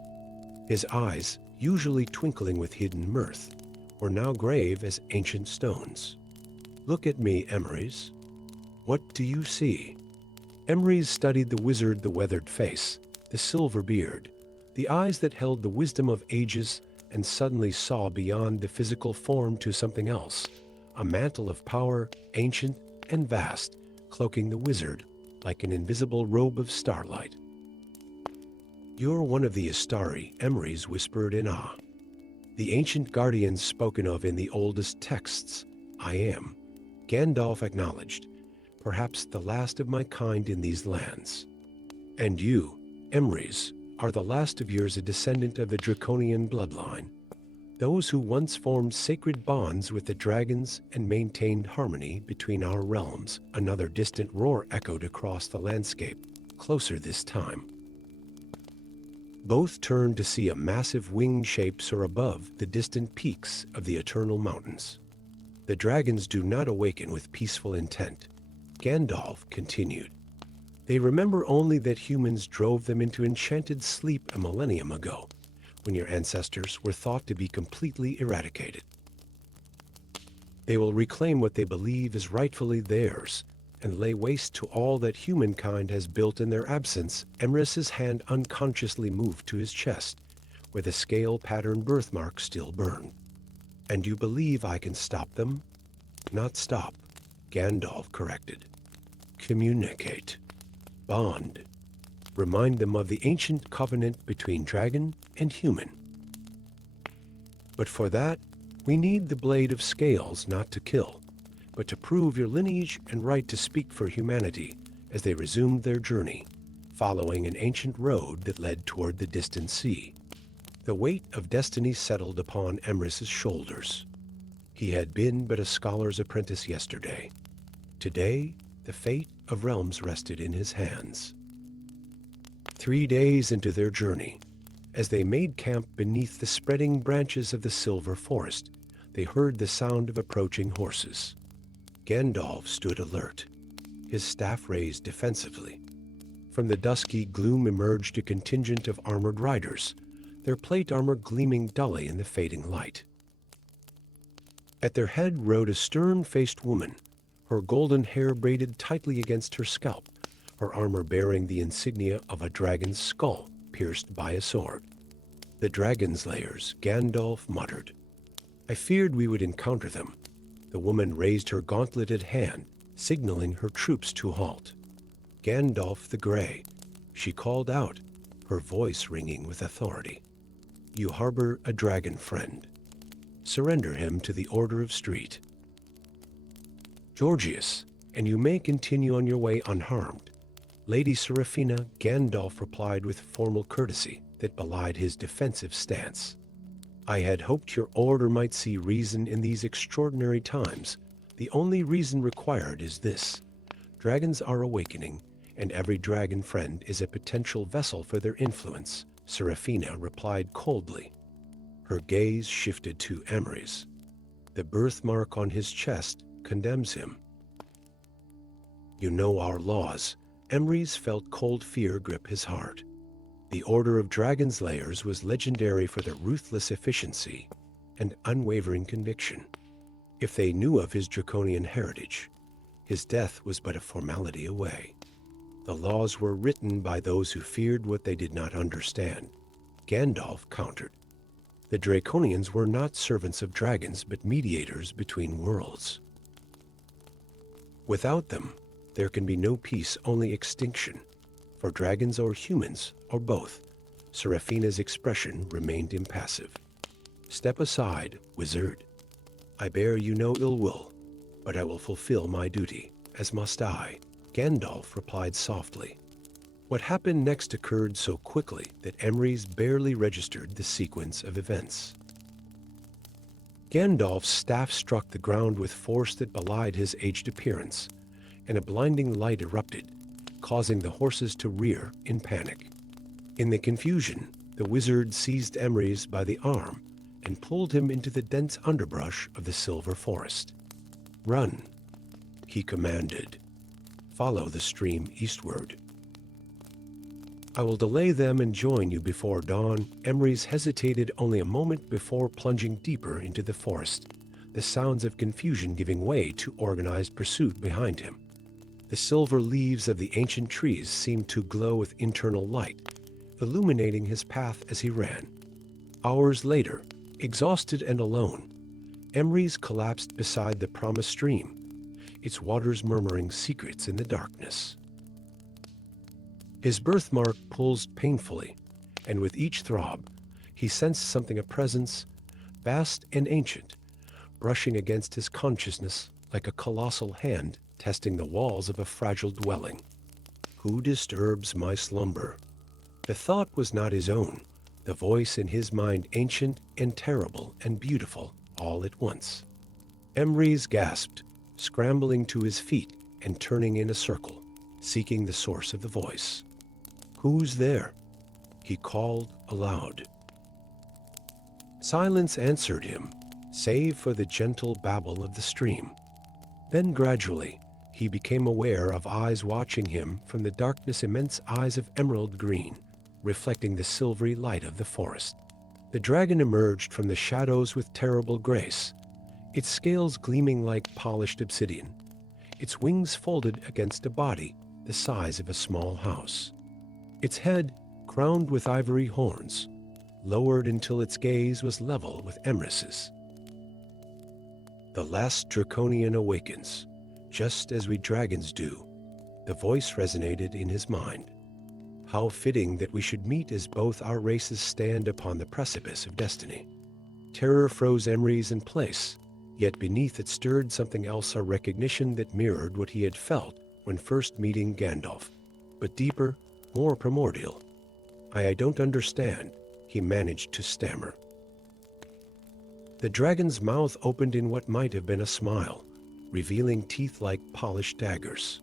His eyes, usually twinkling with hidden mirth, were now grave as ancient stones. "Look at me, Emrys. What do you see?" Emrys studied the wizard, the weathered face, the silver beard, the eyes that held the wisdom of ages, and suddenly saw beyond the physical form to something else, a mantle of power, ancient and vast, cloaking the wizard like an invisible robe of starlight. "You're one of the Astari," Emrys whispered in awe. "The ancient guardians spoken of in the oldest texts." "I am," Gandalf acknowledged, "perhaps the last of my kind in these lands." "And you, Emrys, are the last of yours, a descendant of the draconian bloodline, those who once formed sacred bonds with the dragons and maintained harmony between our realms." Another distant roar echoed across the landscape, closer this time. Both turned to see a massive winged shape soar above the distant peaks of the Eternal Mountains. "The dragons do not awaken with peaceful intent," Gandalf continued. "They remember only that humans drove them into enchanted sleep a millennium ago, when your ancestors were thought to be completely eradicated. They will reclaim what they believe is rightfully theirs, and lay waste to all that humankind has built in their absence." Emrys's hand unconsciously moved to his chest, where the scale-patterned birthmark still burned. "And you believe I can stop them?" "Not stop," Gandalf corrected. "Communicate. Bond. Remind them of the ancient covenant between dragon and human. But for that, we need the blade of scales, not to kill, but to prove your lineage and right to speak for humanity," as they resumed their journey, following an ancient road that led toward the distant sea. The weight of destiny settled upon Emrys's shoulders. He had been but a scholar's apprentice yesterday. Today, the fate of realms rested in his hands. 3 days into their journey, as they made camp beneath the spreading branches of the silver forest, they heard the sound of approaching horses. Gandalf stood alert, his staff raised defensively. From the dusky gloom emerged a contingent of armored riders, their plate armor gleaming dully in the fading light. At their head rode a stern-faced woman, her golden hair braided tightly against her scalp, her armor bearing the insignia of a dragon's skull pierced by a sword. "The dragon slayers," Gandalf muttered. "I feared we would encounter them." The woman raised her gauntleted hand, signaling her troops to halt. "Gandalf the Grey," she called out, her voice ringing with authority. "You harbor a dragon friend. Surrender him to the Order of Street, Georgius, and you may continue on your way unharmed." "Lady Seraphina," Gandalf replied with formal courtesy that belied his defensive stance. "I had hoped your order might see reason in these extraordinary times. The only reason required is this: dragons are awakening, and every dragon friend is a potential vessel for their influence." Seraphina replied coldly. Her gaze shifted to Emrys. "The birthmark on his chest condemns him." "You know our laws." Emrys felt cold fear grip his heart. The Order of Dragon Slayers was legendary for their ruthless efficiency and unwavering conviction. If they knew of his draconian heritage, his death was but a formality away. The laws were written by those who feared what they did not understand, Gandalf countered. The Draconians were not servants of dragons, but mediators between worlds. Without them, there can be no peace, only extinction, for dragons or humans, or both. Seraphina's expression remained impassive. "Step aside, wizard. I bear you no ill will, but I will fulfill my duty, as must I," Gandalf replied softly. What happened next occurred so quickly that Emrys barely registered the sequence of events. Gandalf's staff struck the ground with force that belied his aged appearance, and a blinding light erupted, causing the horses to rear in panic. In the confusion, the wizard seized Emrys by the arm and pulled him into the dense underbrush of the silver forest. "Run," he commanded. "Follow the stream eastward." I will delay them and join you before dawn. Emrys hesitated only a moment before plunging deeper into the forest, the sounds of confusion giving way to organized pursuit behind him. The silver leaves of the ancient trees seemed to glow with internal light, illuminating his path as he ran. Hours later, exhausted and alone, Emrys collapsed beside the promised stream, its waters murmuring secrets in the darkness. His birthmark pulsed painfully, and with each throb, he sensed something of presence, vast and ancient, brushing against his consciousness like a colossal hand testing the walls of a fragile dwelling. Who disturbs my slumber? The thought was not his own, the voice in his mind ancient and terrible and beautiful all at once. Emrys gasped, scrambling to his feet and turning in a circle, seeking the source of the voice. Who's there? He called aloud. Silence answered him, save for the gentle babble of the stream. Then gradually, he became aware of eyes watching him from the darkness, immense eyes of emerald green, reflecting the silvery light of the forest. The dragon emerged from the shadows with terrible grace, its scales gleaming like polished obsidian, its wings folded against a body the size of a small house. Its head, crowned with ivory horns, lowered until its gaze was level with Emrys's. The last draconian awakens, just as we dragons do, the voice resonated in his mind. How fitting that we should meet as both our races stand upon the precipice of destiny. Terror froze Emrys in place, yet beneath it stirred something else, a recognition that mirrored what he had felt when first meeting Gandalf, but deeper, more primordial. I don't understand, he managed to stammer. The dragon's mouth opened in what might have been a smile, revealing teeth like polished daggers.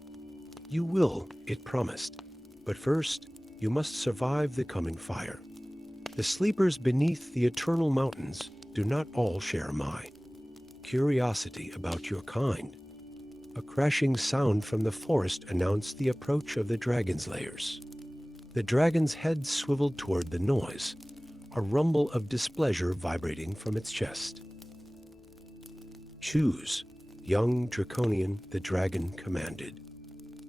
You will, it promised, but first, you must survive the coming fire. The sleepers beneath the eternal mountains do not all share my curiosity about your kind. A crashing sound from the forest announced the approach of the dragon's layers. The dragon's head swiveled toward the noise, a rumble of displeasure vibrating from its chest. Choose, young draconian, the dragon commanded.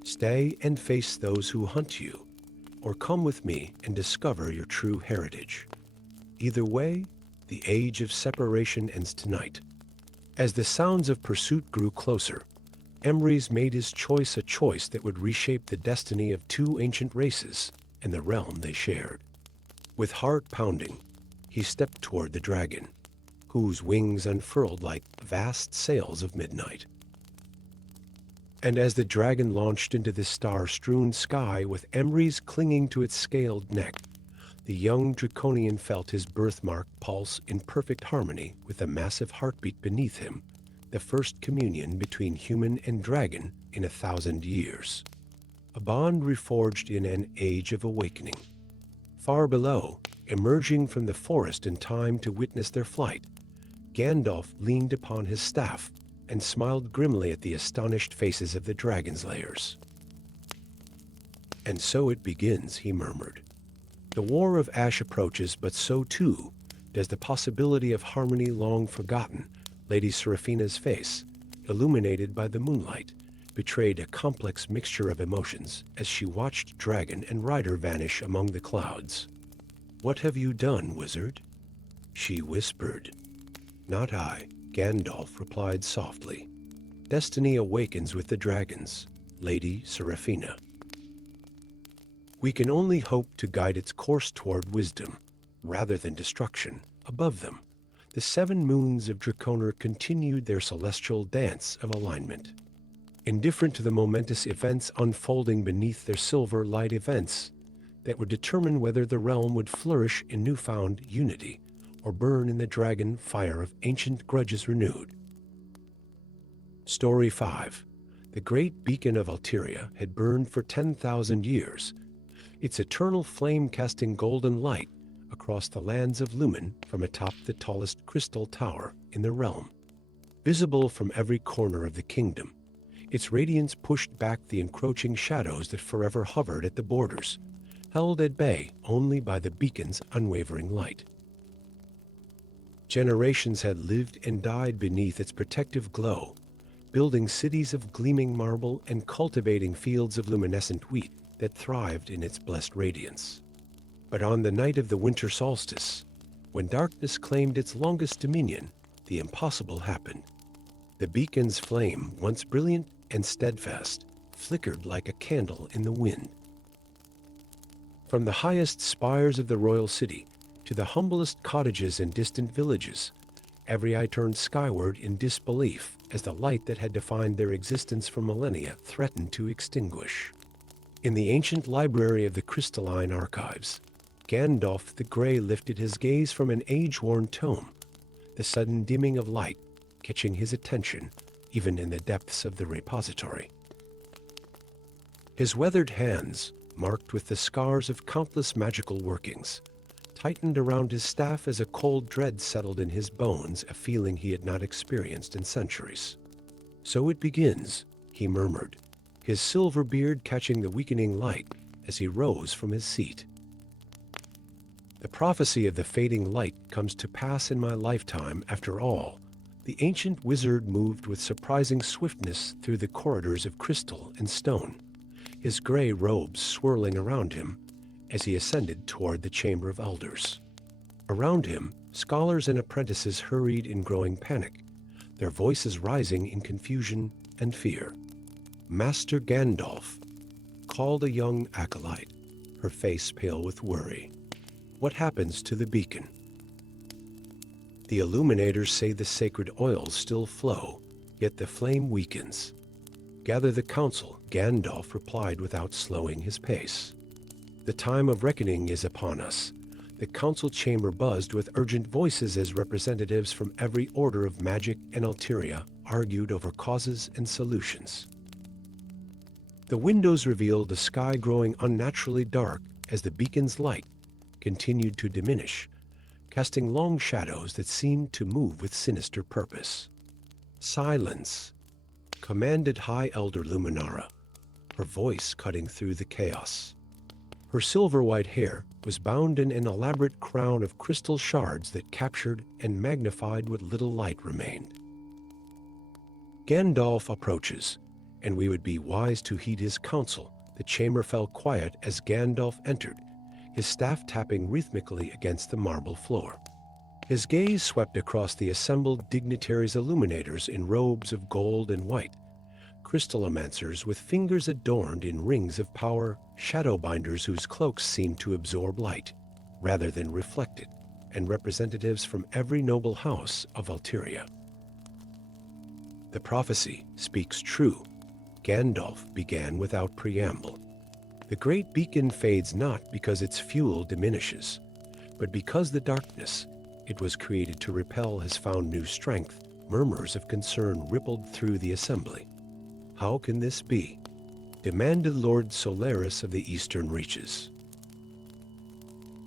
Stay and face those who hunt you, or come with me and discover your true heritage. Either way, the age of separation ends tonight. As the sounds of pursuit grew closer, Emrys made his choice, a choice that would reshape the destiny of two ancient races and the realm they shared. With heart pounding, he stepped toward the dragon, whose wings unfurled like vast sails of midnight. And as the dragon launched into the star-strewn sky with Emrys clinging to its scaled neck, the young draconian felt his birthmark pulse in perfect harmony with the massive heartbeat beneath him, the first communion between human and dragon in 1,000 years. A bond reforged in an age of awakening. Far below, emerging from the forest in time to witness their flight, Gandalf leaned upon his staff and smiled grimly at the astonished faces of the dragon's layers. And so it begins, he murmured. The war of ash approaches, but so too does the possibility of harmony long forgotten. Lady Seraphina's face, illuminated by the moonlight, betrayed a complex mixture of emotions as she watched dragon and rider vanish among the clouds. What have you done, wizard? She whispered. Not I, Gandalf replied softly. Destiny awakens with the dragons, Lady Seraphina. We can only hope to guide its course toward wisdom, rather than destruction. Above them, the 7 moons of Draconor continued their celestial dance of alignment. Indifferent to the momentous events unfolding beneath their silver light, events that would determine whether the realm would flourish in newfound unity or burn in the dragon fire of ancient grudges renewed. Story 5. The great beacon of Alteria had burned for 10,000 years, its eternal flame casting golden light across the lands of Lumen from atop the tallest crystal tower in the realm. Visible from every corner of the kingdom, its radiance pushed back the encroaching shadows that forever hovered at the borders, held at bay only by the beacon's unwavering light. Generations had lived and died beneath its protective glow, building cities of gleaming marble and cultivating fields of luminescent wheat that thrived in its blessed radiance. But on the night of the winter solstice, when darkness claimed its longest dominion, the impossible happened. The beacon's flame, once brilliant and steadfast, flickered like a candle in the wind. From the highest spires of the royal city to the humblest cottages and distant villages, every eye turned skyward in disbelief as the light that had defined their existence for millennia threatened to extinguish. In the ancient library of the crystalline archives, Gandalf the Grey lifted his gaze from an age-worn tome, the sudden dimming of light catching his attention even in the depths of the repository. His weathered hands, marked with the scars of countless magical workings, tightened around his staff as a cold dread settled in his bones, a feeling he had not experienced in centuries. "So it begins," he murmured, his silver beard catching the weakening light as he rose from his seat. "The prophecy of the fading light comes to pass in my lifetime after all." The ancient wizard moved with surprising swiftness through the corridors of crystal and stone, his gray robes swirling around him as he ascended toward the Chamber of Elders. Around him, scholars and apprentices hurried in growing panic, their voices rising in confusion and fear. "Master Gandalf," called a young acolyte, her face pale with worry. "What happens to the beacon?" "The illuminators say the sacred oils still flow, yet the flame weakens." "Gather the council," Gandalf replied without slowing his pace. "The time of reckoning is upon us." The council chamber buzzed with urgent voices as representatives from every order of magic and Alteria argued over causes and solutions. The windows revealed a sky growing unnaturally dark as the beacon's light continued to diminish, casting long shadows that seemed to move with sinister purpose. "Silence," commanded High Elder Luminara, her voice cutting through the chaos. Her silver-white hair was bound in an elaborate crown of crystal shards that captured and magnified what little light remained. "Gandalf approaches, and we would be wise to heed his counsel." The chamber fell quiet as Gandalf entered, his staff tapping rhythmically against the marble floor. His gaze swept across the assembled dignitaries, illuminators in robes of gold and white, crystallomancers with fingers adorned in rings of power, shadowbinders whose cloaks seemed to absorb light rather than reflect it, and representatives from every noble house of Alteria. "The prophecy speaks true," Gandalf began without preamble. "The great beacon fades not because its fuel diminishes, but because the darkness it was created to repel has found new strength." Murmurs of concern rippled through the assembly. "How can this be?" demanded Lord Solaris of the Eastern Reaches.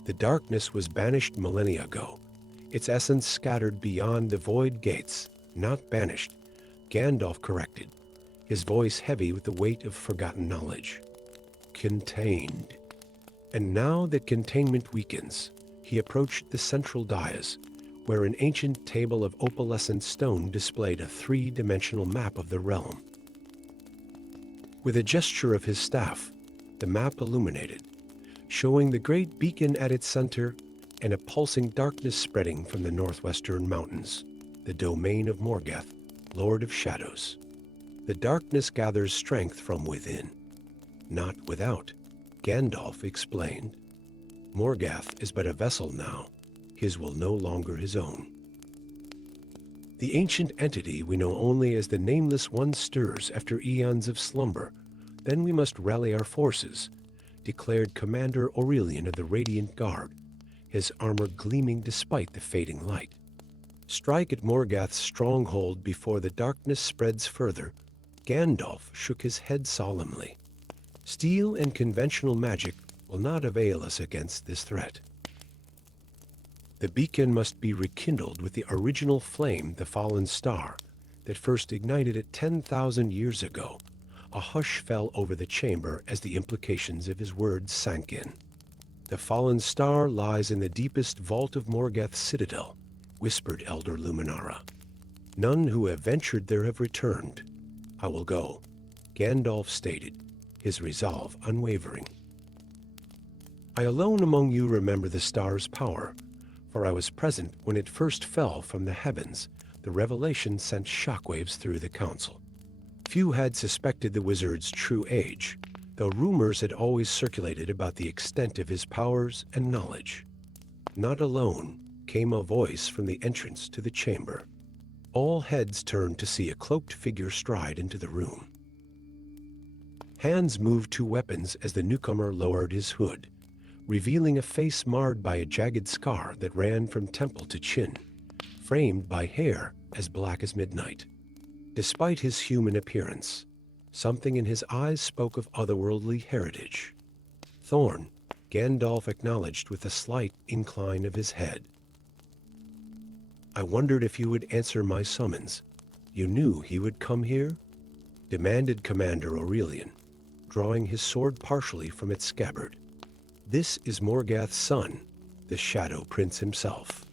"The darkness was banished millennia ago, its essence scattered beyond the void gates, not banished," Gandalf corrected, his voice heavy with the weight of forgotten knowledge. "Contained." And now that containment weakens, he approached the central dais, where an ancient table of opalescent stone displayed a three-dimensional map of the realm. With a gesture of his staff, the map illuminated, showing the great beacon at its center and a pulsing darkness spreading from the northwestern mountains, the domain of Morgoth, Lord of Shadows. "The darkness gathers strength from within, not without," Gandalf explained. "Morgoth is but a vessel now. His will no longer his own. The ancient entity we know only as the Nameless One stirs after eons of slumber. Then we must rally our forces," declared Commander Aurelian of the Radiant Guard, his armor gleaming despite the fading light. "Strike at Morgoth's stronghold before the darkness spreads further." Gandalf shook his head solemnly. "Steel and conventional magic will not avail us against this threat. The beacon must be rekindled with the original flame, the fallen star, that first ignited it 10,000 years ago." A hush fell over the chamber as the implications of his words sank in. "The fallen star lies in the deepest vault of Morgath's citadel," whispered Elder Luminara. "None who have ventured there have returned. I will go," Gandalf stated, his resolve unwavering. "I alone among you remember the star's power, for I was present when it first fell from the heavens. The revelation sent shockwaves through the council. Few had suspected the wizard's true age, though rumors had always circulated about the extent of his powers and knowledge. Not alone came a voice from the entrance to the chamber. All heads turned to see a cloaked figure stride into the room. Hands moved to weapons as the newcomer lowered his hood, revealing a face marred by a jagged scar that ran from temple to chin, framed by hair as black as midnight. Despite his human appearance, something in his eyes spoke of otherworldly heritage. "Thorn," Gandalf acknowledged with a slight incline of his head. "I wondered if you would answer my summons. You knew he would come here?" demanded Commander Aurelian, drawing his sword partially from its scabbard. "This is Morgath's son, the Shadow Prince himself,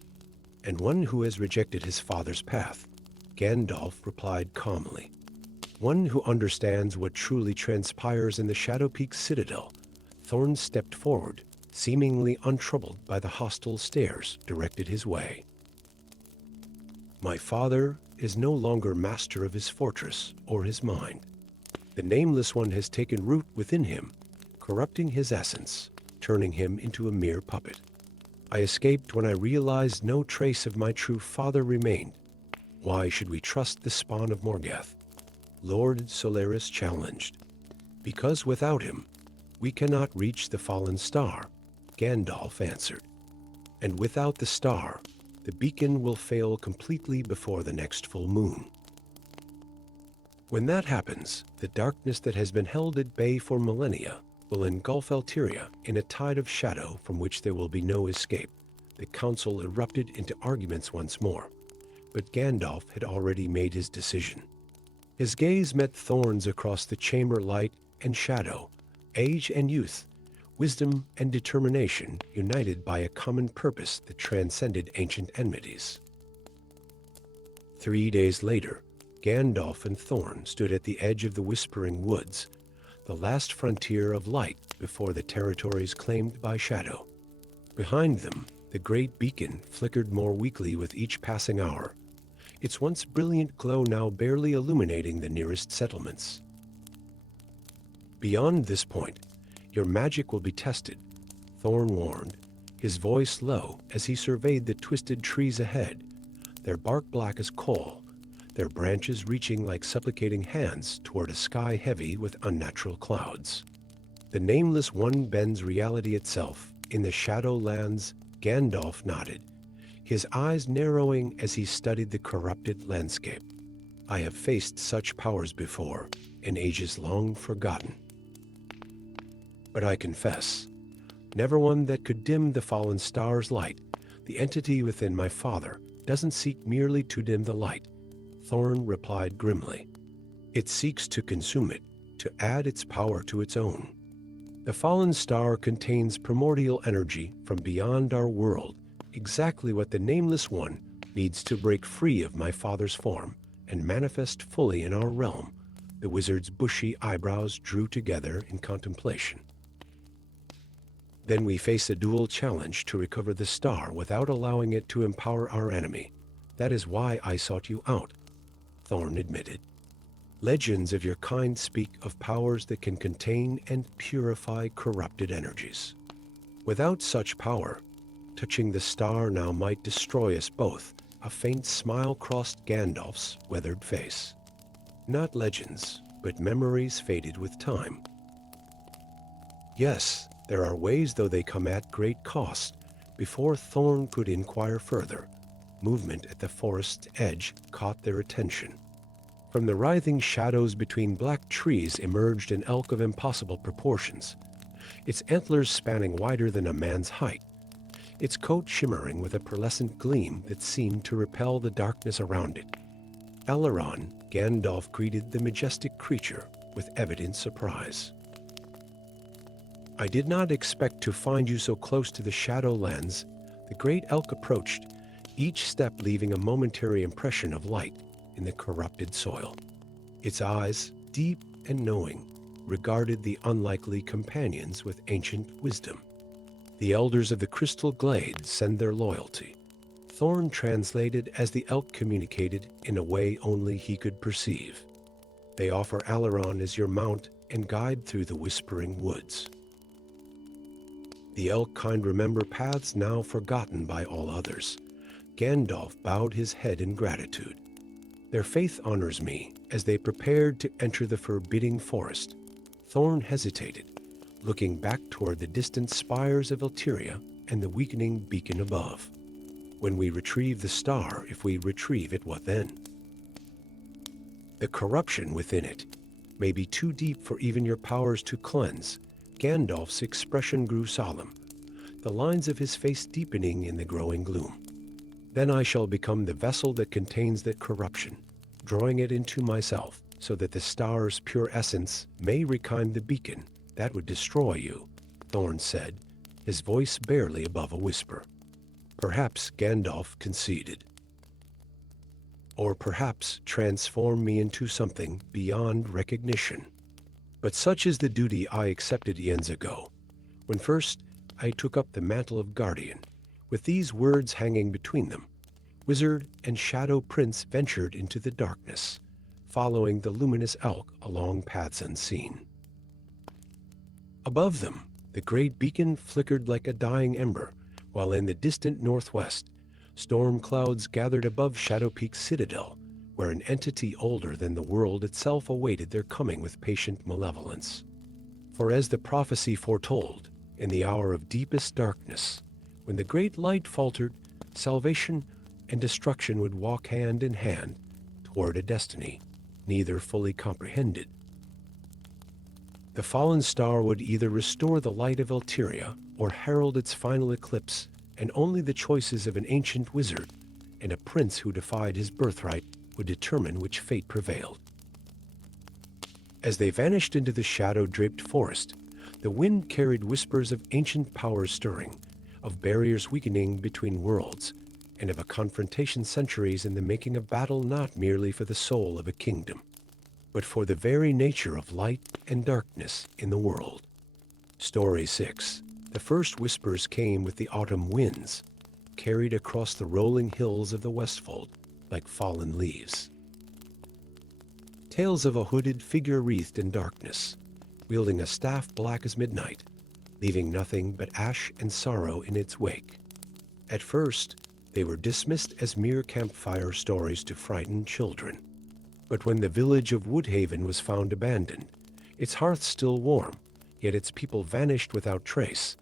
and one who has rejected his father's path," Gandalf replied calmly. "One who understands what truly transpires in the Shadow Peak citadel." Thorn stepped forward, seemingly untroubled by the hostile stares directed his way. "My father is no longer master of his fortress or his mind. The Nameless One has taken root within him, corrupting his essence, turning him into a mere puppet. I escaped when I realized no trace of my true father remained. Why should we trust the spawn of Morgath?" Lord Solaris challenged. "Because without him, we cannot reach the fallen star," Gandalf answered. "And without the star, the beacon will fail completely before the next full moon. When that happens, the darkness that has been held at bay for millennia will engulf Eltyria in a tide of shadow from which there will be no escape." The council erupted into arguments once more, but Gandalf had already made his decision. His gaze met Thorn's across the chamber, light and shadow, age and youth, wisdom and determination united by a common purpose that transcended ancient enmities. 3 days later, Gandalf and Thorn stood at the edge of the Whispering Woods, the last frontier of light before the territories claimed by shadow. Behind them, the great beacon flickered more weakly with each passing hour, its once brilliant glow now barely illuminating the nearest settlements. "Beyond this point, your magic will be tested," Thorn warned, his voice low as he surveyed the twisted trees ahead, their bark black as coal, their branches reaching like supplicating hands toward a sky heavy with unnatural clouds. "The Nameless One bends reality itself. In the Shadowlands," Gandalf nodded, his eyes narrowing as he studied the corrupted landscape. "I have faced such powers before, in ages long forgotten. But I confess, never one that could dim the fallen star's light. The entity within my father doesn't seek merely to dim the light," Thorn replied grimly. "It seeks to consume it, to add its power to its own. The fallen star contains primordial energy from beyond our world, exactly what the Nameless One needs to break free of my father's form and manifest fully in our realm." The wizard's bushy eyebrows drew together in contemplation. "Then we face a dual challenge to recover the star without allowing it to empower our enemy. That is why I sought you out," Thorn admitted. "Legends of your kind speak of powers that can contain and purify corrupted energies. Without such power, touching the star now might destroy us both." A faint smile crossed Gandalf's weathered face. "Not legends, but memories faded with time. Yes, there are ways, though they come at great cost." Before Thorn could inquire further, movement at the forest's edge caught their attention. From the writhing shadows between black trees emerged an elk of impossible proportions, its antlers spanning wider than a man's height, its coat shimmering with a pearlescent gleam that seemed to repel the darkness around it. "Elrond," Gandalf greeted the majestic creature with evident surprise. I did not expect to find you so close to the Shadowlands. The great elk approached, each step leaving a momentary impression of light in the corrupted soil. Its eyes, deep and knowing, regarded the unlikely companions with ancient wisdom. The elders of the Crystal Glade send their loyalty. Thorn translated as the elk communicated in a way only he could perceive. They offer Alaron as your mount and guide through the whispering woods. The elk kind remember paths now forgotten by all others. Gandalf bowed his head in gratitude. Their faith honors me as they prepared to enter the forbidding forest. Thorn hesitated, looking back toward the distant spires of Eltyria and the weakening beacon above. When we retrieve the star, if we retrieve it, what then? The corruption within it may be too deep for even your powers to cleanse. Gandalf's expression grew solemn, the lines of his face deepening in the growing gloom. Then I shall become the vessel that contains that corruption, drawing it into myself, so that the star's pure essence may rekind the beacon that would destroy you, Thorn said, his voice barely above a whisper. Perhaps Gandalf conceded. Or perhaps transform me into something beyond recognition. But such is the duty I accepted eons ago, when first I took up the mantle of guardian. With these words hanging between them, wizard and shadow prince ventured into the darkness, following the luminous elk along paths unseen. Above them, the great beacon flickered like a dying ember, while in the distant northwest, storm clouds gathered above Shadow Peak's citadel, where an entity older than the world itself awaited their coming with patient malevolence. For as the prophecy foretold, in the hour of deepest darkness, when the great light faltered, salvation and destruction would walk hand in hand toward a destiny neither fully comprehended. The fallen star would either restore the light of Eltyria or herald its final eclipse, and only the choices of an ancient wizard and a prince who defied his birthright would determine which fate prevailed. As they vanished into the shadow-draped forest, the wind carried whispers of ancient powers stirring, of barriers weakening between worlds, and of a confrontation centuries in the making of battle not merely for the soul of a kingdom, but for the very nature of light and darkness in the world. Story 6. The first whispers came with the autumn winds, carried across the rolling hills of the Westfold like fallen leaves. Tales of a hooded figure wreathed in darkness, wielding a staff black as midnight, leaving nothing but ash and sorrow in its wake. At first, they were dismissed as mere campfire stories to frighten children. But when the village of Woodhaven was found abandoned, its hearth still warm, yet its people vanished without trace,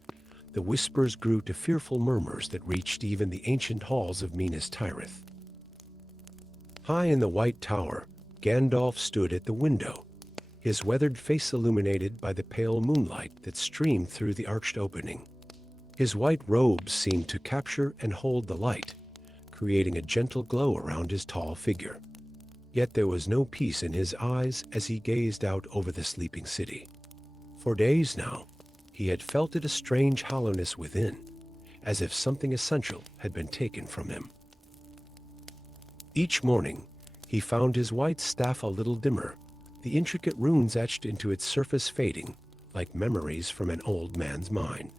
the whispers grew to fearful murmurs that reached even the ancient halls of Minas Tirith. High in the White Tower, Gandalf stood at the window, his weathered face illuminated by the pale moonlight that streamed through the arched opening. His white robes seemed to capture and hold the light, creating a gentle glow around his tall figure. Yet there was no peace in his eyes as he gazed out over the sleeping city. For days now, he had felt a strange hollowness within, as if something essential had been taken from him. Each morning, he found his white staff a little dimmer, the intricate runes etched into its surface fading, like memories from an old man's mind.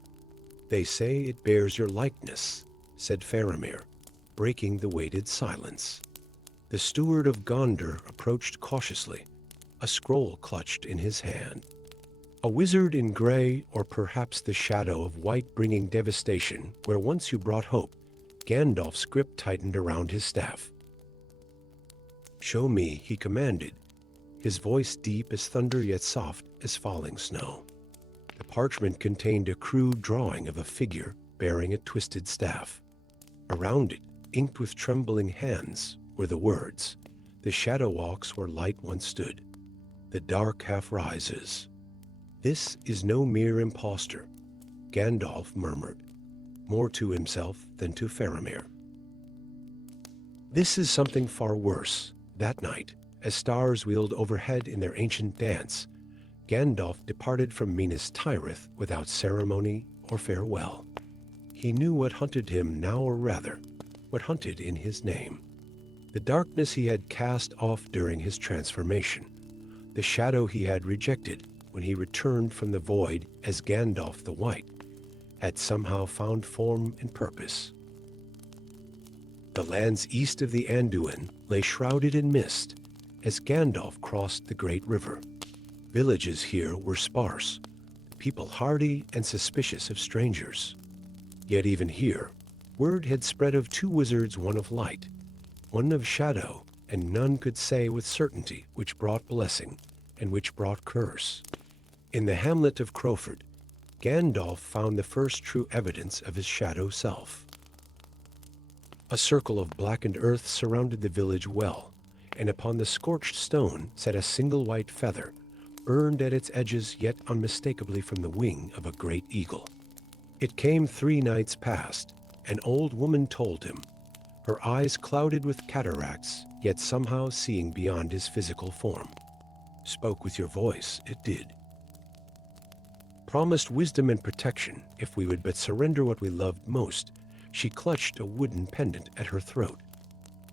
"They say it bears your likeness," said Faramir, breaking the weighted silence. The steward of Gondor approached cautiously, a scroll clutched in his hand. A wizard in gray, or perhaps the shadow of white bringing devastation where once you brought hope, Gandalf's grip tightened around his staff. "Show me," he commanded, his voice deep as thunder yet soft as falling snow. The parchment contained a crude drawing of a figure bearing a twisted staff. Around it, inked with trembling hands, were the words, "The shadow walks where light once stood. The dark half rises." "This is no mere impostor," Gandalf murmured, more to himself than to Faramir. "This is something far worse." That night, as stars wheeled overhead in their ancient dance, Gandalf departed from Minas Tirith without ceremony or farewell. He knew what hunted him now, or rather, what hunted in his name. The darkness he had cast off during his transformation, the shadow he had rejected when he returned from the void as Gandalf the White, had somehow found form and purpose. The lands east of the Anduin lay shrouded in mist as Gandalf crossed the great river. Villages here were sparse, people hardy and suspicious of strangers. Yet even here, word had spread of two wizards, one of light, one of shadow, and none could say with certainty which brought blessing and which brought curse. In the hamlet of Crowford, Gandalf found the first true evidence of his shadow self. A circle of blackened earth surrounded the village well, and upon the scorched stone sat a single white feather, burned at its edges yet unmistakably from the wing of a great eagle. It came 3 nights past, an old woman told him, her eyes clouded with cataracts, yet somehow seeing beyond his physical form. Spoke with your voice, it did. Promised wisdom and protection if we would but surrender what we loved most. She clutched a wooden pendant at her throat.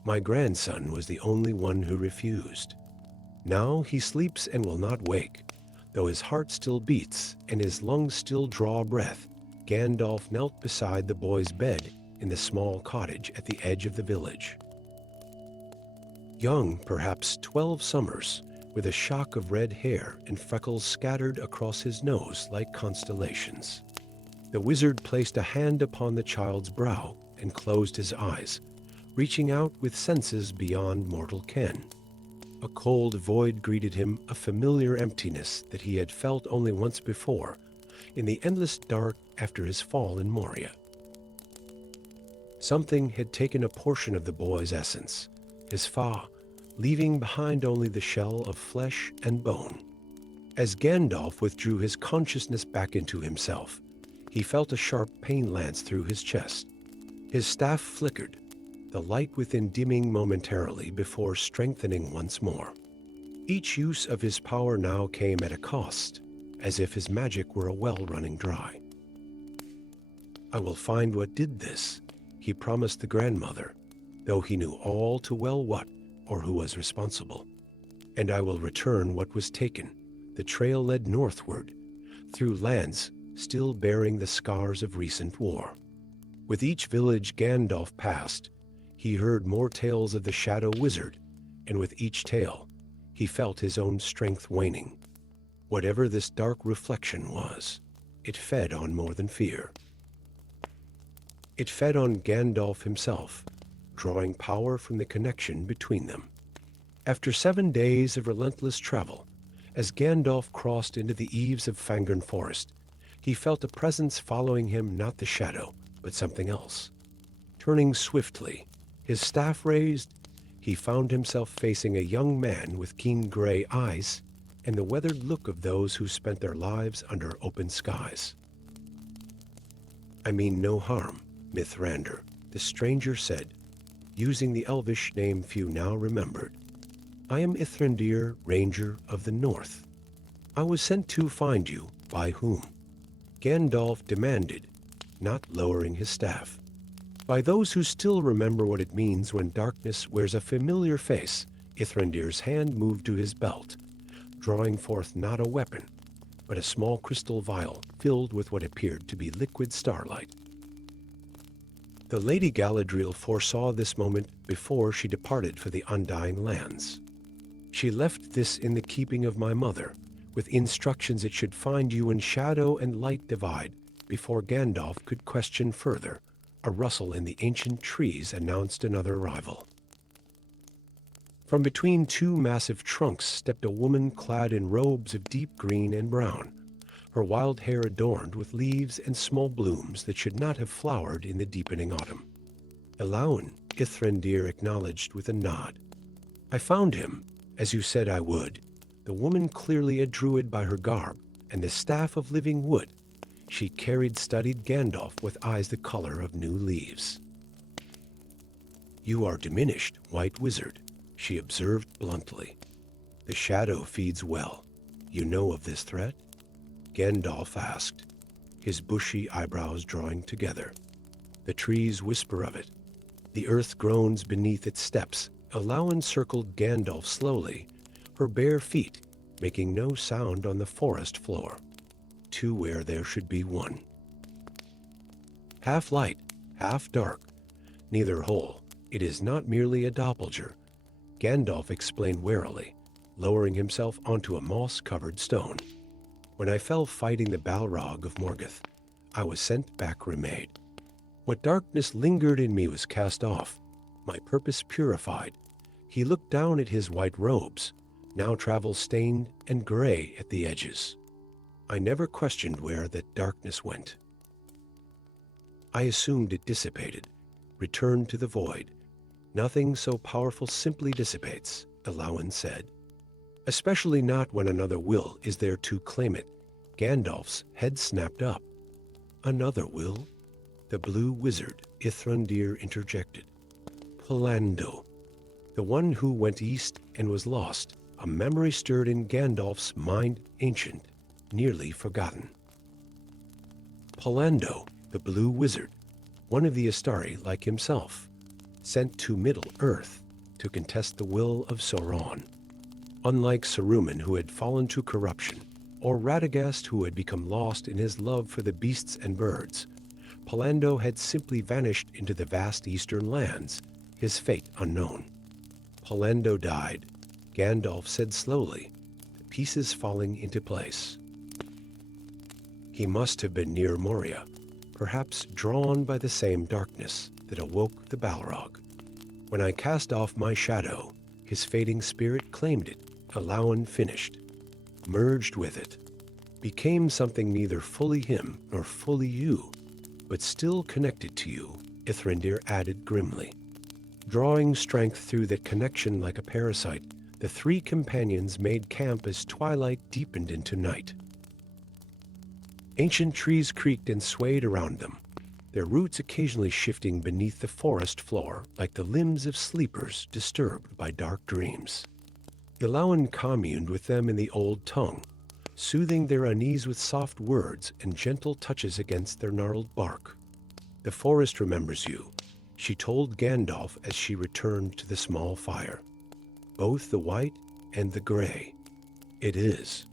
My grandson was the only one who refused. Now he sleeps and will not wake. Though his heart still beats and his lungs still draw breath, Gandalf knelt beside the boy's bed in the small cottage at the edge of the village. Young, perhaps 12 summers, with a shock of red hair and freckles scattered across his nose like constellations. The wizard placed a hand upon the child's brow and closed his eyes, reaching out with senses beyond mortal ken. A cold void greeted him, a familiar emptiness that he had felt only once before, in the endless dark after his fall in Moria. Something had taken a portion of the boy's essence, his fa, leaving behind only the shell of flesh and bone. As Gandalf withdrew his consciousness back into himself, he felt a sharp pain lance through his chest. His staff flickered, the light within dimming momentarily before strengthening once more. Each use of his power now came at a cost, as if his magic were a well running dry. I will find what did this, he promised the grandmother, though he knew all too well what or who was responsible. And I will return what was taken. The trail led northward, through lands still bearing the scars of recent war. With each village Gandalf passed, he heard more tales of the Shadow Wizard, and with each tale, he felt his own strength waning. Whatever this dark reflection was, it fed on more than fear. It fed on Gandalf himself, drawing power from the connection between them. After 7 days of relentless travel, as Gandalf crossed into the eaves of Fangorn Forest, he felt a presence following him, not the shadow, but something else. Turning swiftly, his staff raised, he found himself facing a young man with keen gray eyes and the weathered look of those who spent their lives under open skies. I mean no harm, Mithrandir, the stranger said, using the elvish name few now remembered. I am Mithrandir, Ranger of the North. I was sent to find you. By whom? Gandalf demanded, not lowering his staff. By those who still remember what it means when darkness wears a familiar face. Mithrandir's hand moved to his belt, drawing forth not a weapon, but a small crystal vial filled with what appeared to be liquid starlight. The Lady Galadriel foresaw this moment before she departed for the Undying Lands. She left this in the keeping of my mother, with instructions it should find you when shadow and light divide. Before Gandalf could question further, a rustle in the ancient trees announced another arrival. From between 2 massive trunks stepped a woman clad in robes of deep green and brown, her wild hair adorned with leaves and small blooms that should not have flowered in the deepening autumn. Elawin, Mithrandir acknowledged with a nod. I found him, as you said I would. The woman, clearly a druid by her garb and the staff of living wood she carried, studied Gandalf with eyes the color of new leaves. You are diminished, white wizard, she observed bluntly. The shadow feeds well. You know of this threat? Gandalf asked, his bushy eyebrows drawing together. The trees whisper of it. The earth groans beneath its steps. Elowyn circled Gandalf slowly, her bare feet making no sound on the forest floor. Two where there should be one. Half light, half dark, neither whole. It is not merely a doppelganger, Gandalf explained warily, lowering himself onto a moss-covered stone. When I fell fighting the Balrog of Morgoth, I was sent back remade. What darkness lingered in me was cast off, my purpose purified. He looked down at his white robes, now travel-stained and gray at the edges. I never questioned where that darkness went. I assumed it dissipated, returned to the void. Nothing so powerful simply dissipates, Elowyn said. Especially not when another will is there to claim it. Gandalf's head snapped up. Another will? The blue wizard, Ithrandir interjected. Pallando, the one who went east and was lost, a memory stirred in Gandalf's mind, ancient, nearly forgotten. Pallando, the blue wizard, one of the Astari like himself, sent to Middle-earth to contest the will of Sauron. Unlike Saruman, who had fallen to corruption, or Radagast, who had become lost in his love for the beasts and birds, Pallando had simply vanished into the vast eastern lands, his fate unknown. Pallando died, Gandalf said slowly, the pieces falling into place. He must have been near Moria, perhaps drawn by the same darkness that awoke the Balrog. When I cast off my shadow, his fading spirit claimed it, Elowyn finished, merged with it, became something neither fully him nor fully you, but still connected to you, Ithrandir added grimly. Drawing strength through that connection like a parasite, the three companions made camp as twilight deepened into night. Ancient trees creaked and swayed around them, their roots occasionally shifting beneath the forest floor like the limbs of sleepers disturbed by dark dreams. Elowyn communed with them in the old tongue, soothing their unease with soft words and gentle touches against their gnarled bark. The forest remembers you, she told Gandalf as she returned to the small fire. Both the white and the gray. It is.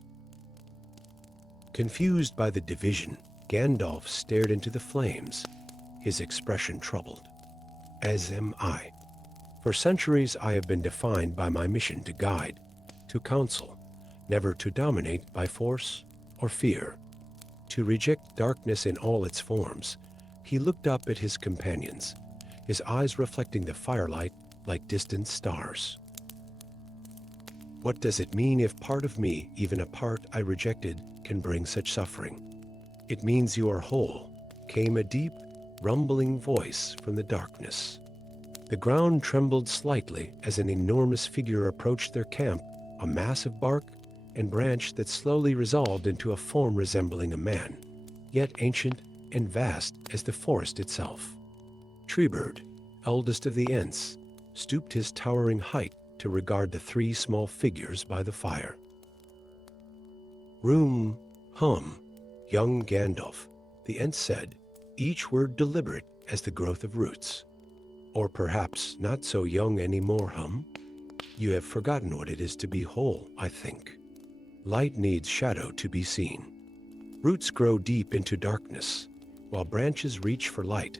Confused by the division, Gandalf stared into the flames, his expression troubled. As am I. For centuries I have been defined by my mission to guide, to counsel, never to dominate by force or fear, to reject darkness in all its forms. He looked up at his companions, his eyes reflecting the firelight like distant stars. What does it mean if part of me, even a part I rejected, can bring such suffering? It means you are whole, came a deep, rumbling voice from the darkness. The ground trembled slightly as an enormous figure approached their camp, a mass of bark and branch that slowly resolved into a form resembling a man, yet ancient and vast as the forest itself. Treebird, eldest of the Ents, stooped his towering height to regard the three small figures by the fire. Room, young Gandalf, the Ents said, each word deliberate as the growth of roots. Or perhaps not so young anymore, You have forgotten what it is to be whole, I think. Light needs shadow to be seen. Roots grow deep into darkness, while branches reach for light.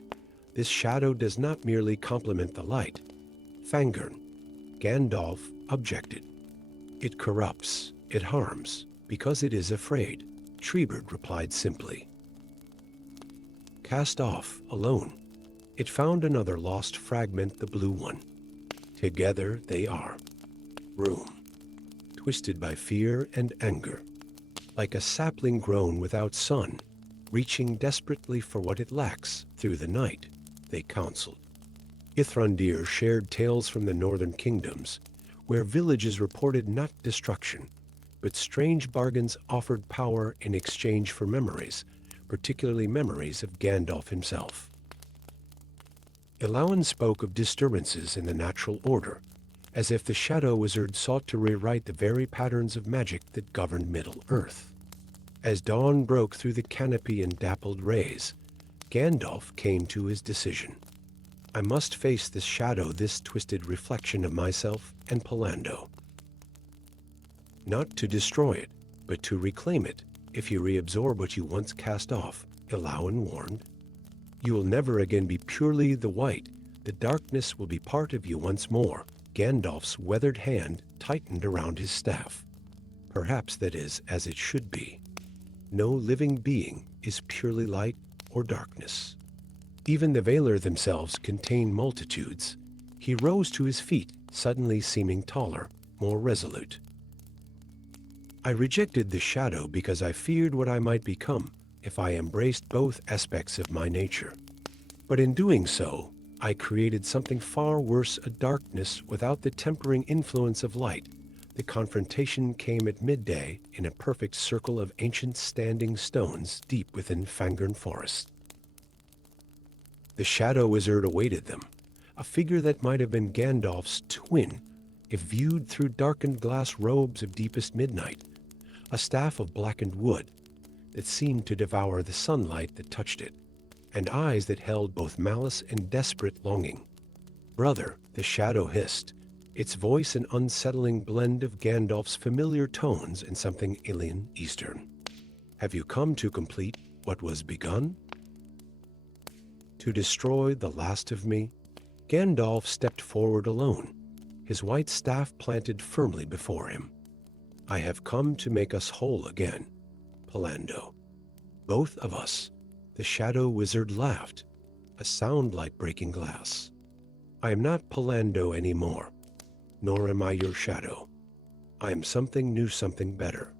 This shadow does not merely complement the light. Fangorn, Gandalf objected. It corrupts, it harms, because it is afraid, Treebird replied simply. Cast off, alone, it found another lost fragment, the blue one. Together they are. Room, twisted by fear and anger, like a sapling grown without sun, reaching desperately for what it lacks through the night, they counseled. Ithrandir shared tales from the northern kingdoms, where villages reported not destruction, but strange bargains offered power in exchange for memories, particularly memories of Gandalf himself. Elowyn spoke of disturbances in the natural order, as if the Shadow Wizard sought to rewrite the very patterns of magic that governed Middle-earth. As dawn broke through the canopy in dappled rays, Gandalf came to his decision. I must face this shadow, this twisted reflection of myself and Pallando. Not to destroy it, but to reclaim it. If you reabsorb what you once cast off, Elowin warned, you will never again be purely the white. The darkness will be part of you once more. Gandalf's weathered hand tightened around his staff. Perhaps that is as it should be. No living being is purely light or darkness. Even the Valar themselves contain multitudes. He rose to his feet, suddenly seeming taller, more resolute. I rejected the shadow because I feared what I might become if I embraced both aspects of my nature. But in doing so, I created something far worse, a darkness without the tempering influence of light. The confrontation came at midday in a perfect circle of ancient standing stones deep within Fangorn Forest. The Shadow Wizard awaited them, a figure that might have been Gandalf's twin if viewed through darkened glass robes of deepest midnight, a staff of blackened wood that seemed to devour the sunlight that touched it, and eyes that held both malice and desperate longing. Brother, the shadow hissed, its voice an unsettling blend of Gandalf's familiar tones and something alien Eastern. Have you come to complete what was begun? To destroy the last of me? Gandalf stepped forward alone, his white staff planted firmly before him. I have come to make us whole again, Pallando. Both of us. The Shadow Wizard laughed, a sound like breaking glass. I am not Pallando anymore, nor am I your shadow. I am something new, something better.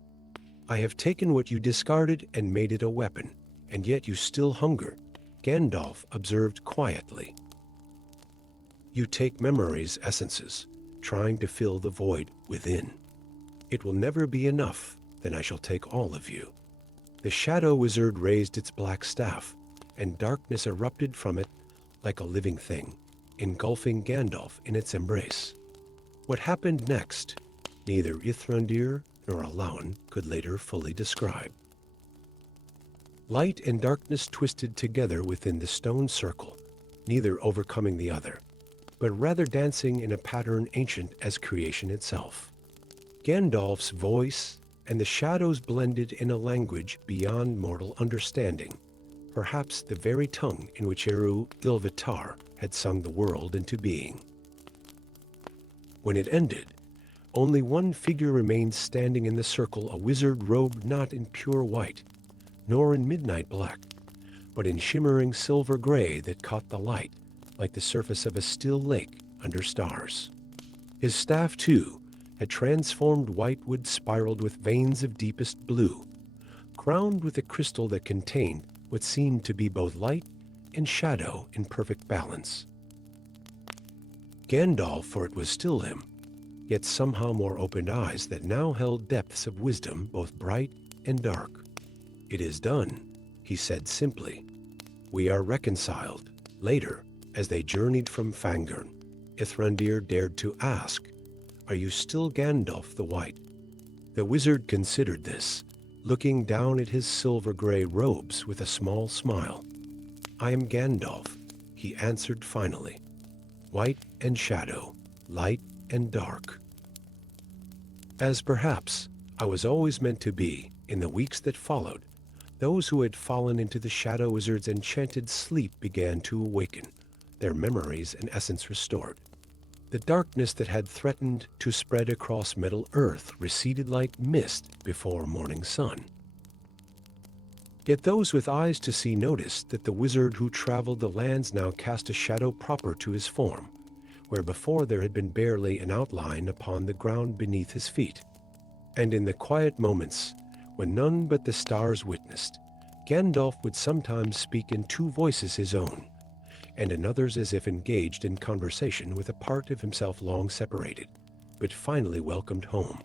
I have taken what you discarded and made it a weapon, and yet you still hunger, Gandalf observed quietly. You take memory's essences, trying to fill the void within. It will never be enough, then I shall take all of you. The Shadow Wizard raised its black staff, and darkness erupted from it like a living thing, engulfing Gandalf in its embrace. What happened next, neither Ithrandir nor Elowin could later fully describe. Light and darkness twisted together within the stone circle, neither overcoming the other, but rather dancing in a pattern ancient as creation itself. Gandalf's voice and the shadows blended in a language beyond mortal understanding, perhaps the very tongue in which Eru Ilúvatar had sung the world into being. When it ended, only one figure remained standing in the circle, a wizard robed not in pure white, nor in midnight black, but in shimmering silver gray that caught the light like the surface of a still lake under stars. His staff, too, had transformed white wood spiraled with veins of deepest blue, crowned with a crystal that contained what seemed to be both light and shadow in perfect balance. Gandalf, for it was still him, yet somehow more opened eyes that now held depths of wisdom both bright and dark. It is done, he said simply. We are reconciled. Later, as they journeyed from Fangorn, Ithrandir dared to ask, are you still Gandalf the White? The wizard considered this, looking down at his silver-gray robes with a small smile. I am Gandalf, he answered finally. White and shadow, light and dark. As perhaps I was always meant to be, in the weeks that followed, those who had fallen into the Shadow Wizard's enchanted sleep began to awaken, their memories and essence restored. The darkness that had threatened to spread across Middle-earth receded like mist before morning sun. Yet those with eyes to see noticed that the wizard who traveled the lands now cast a shadow proper to his form, where before there had been barely an outline upon the ground beneath his feet. And in the quiet moments, when none but the stars witnessed, Gandalf would sometimes speak in two voices his own, and in others as if engaged in conversation with a part of himself long separated, but finally welcomed home.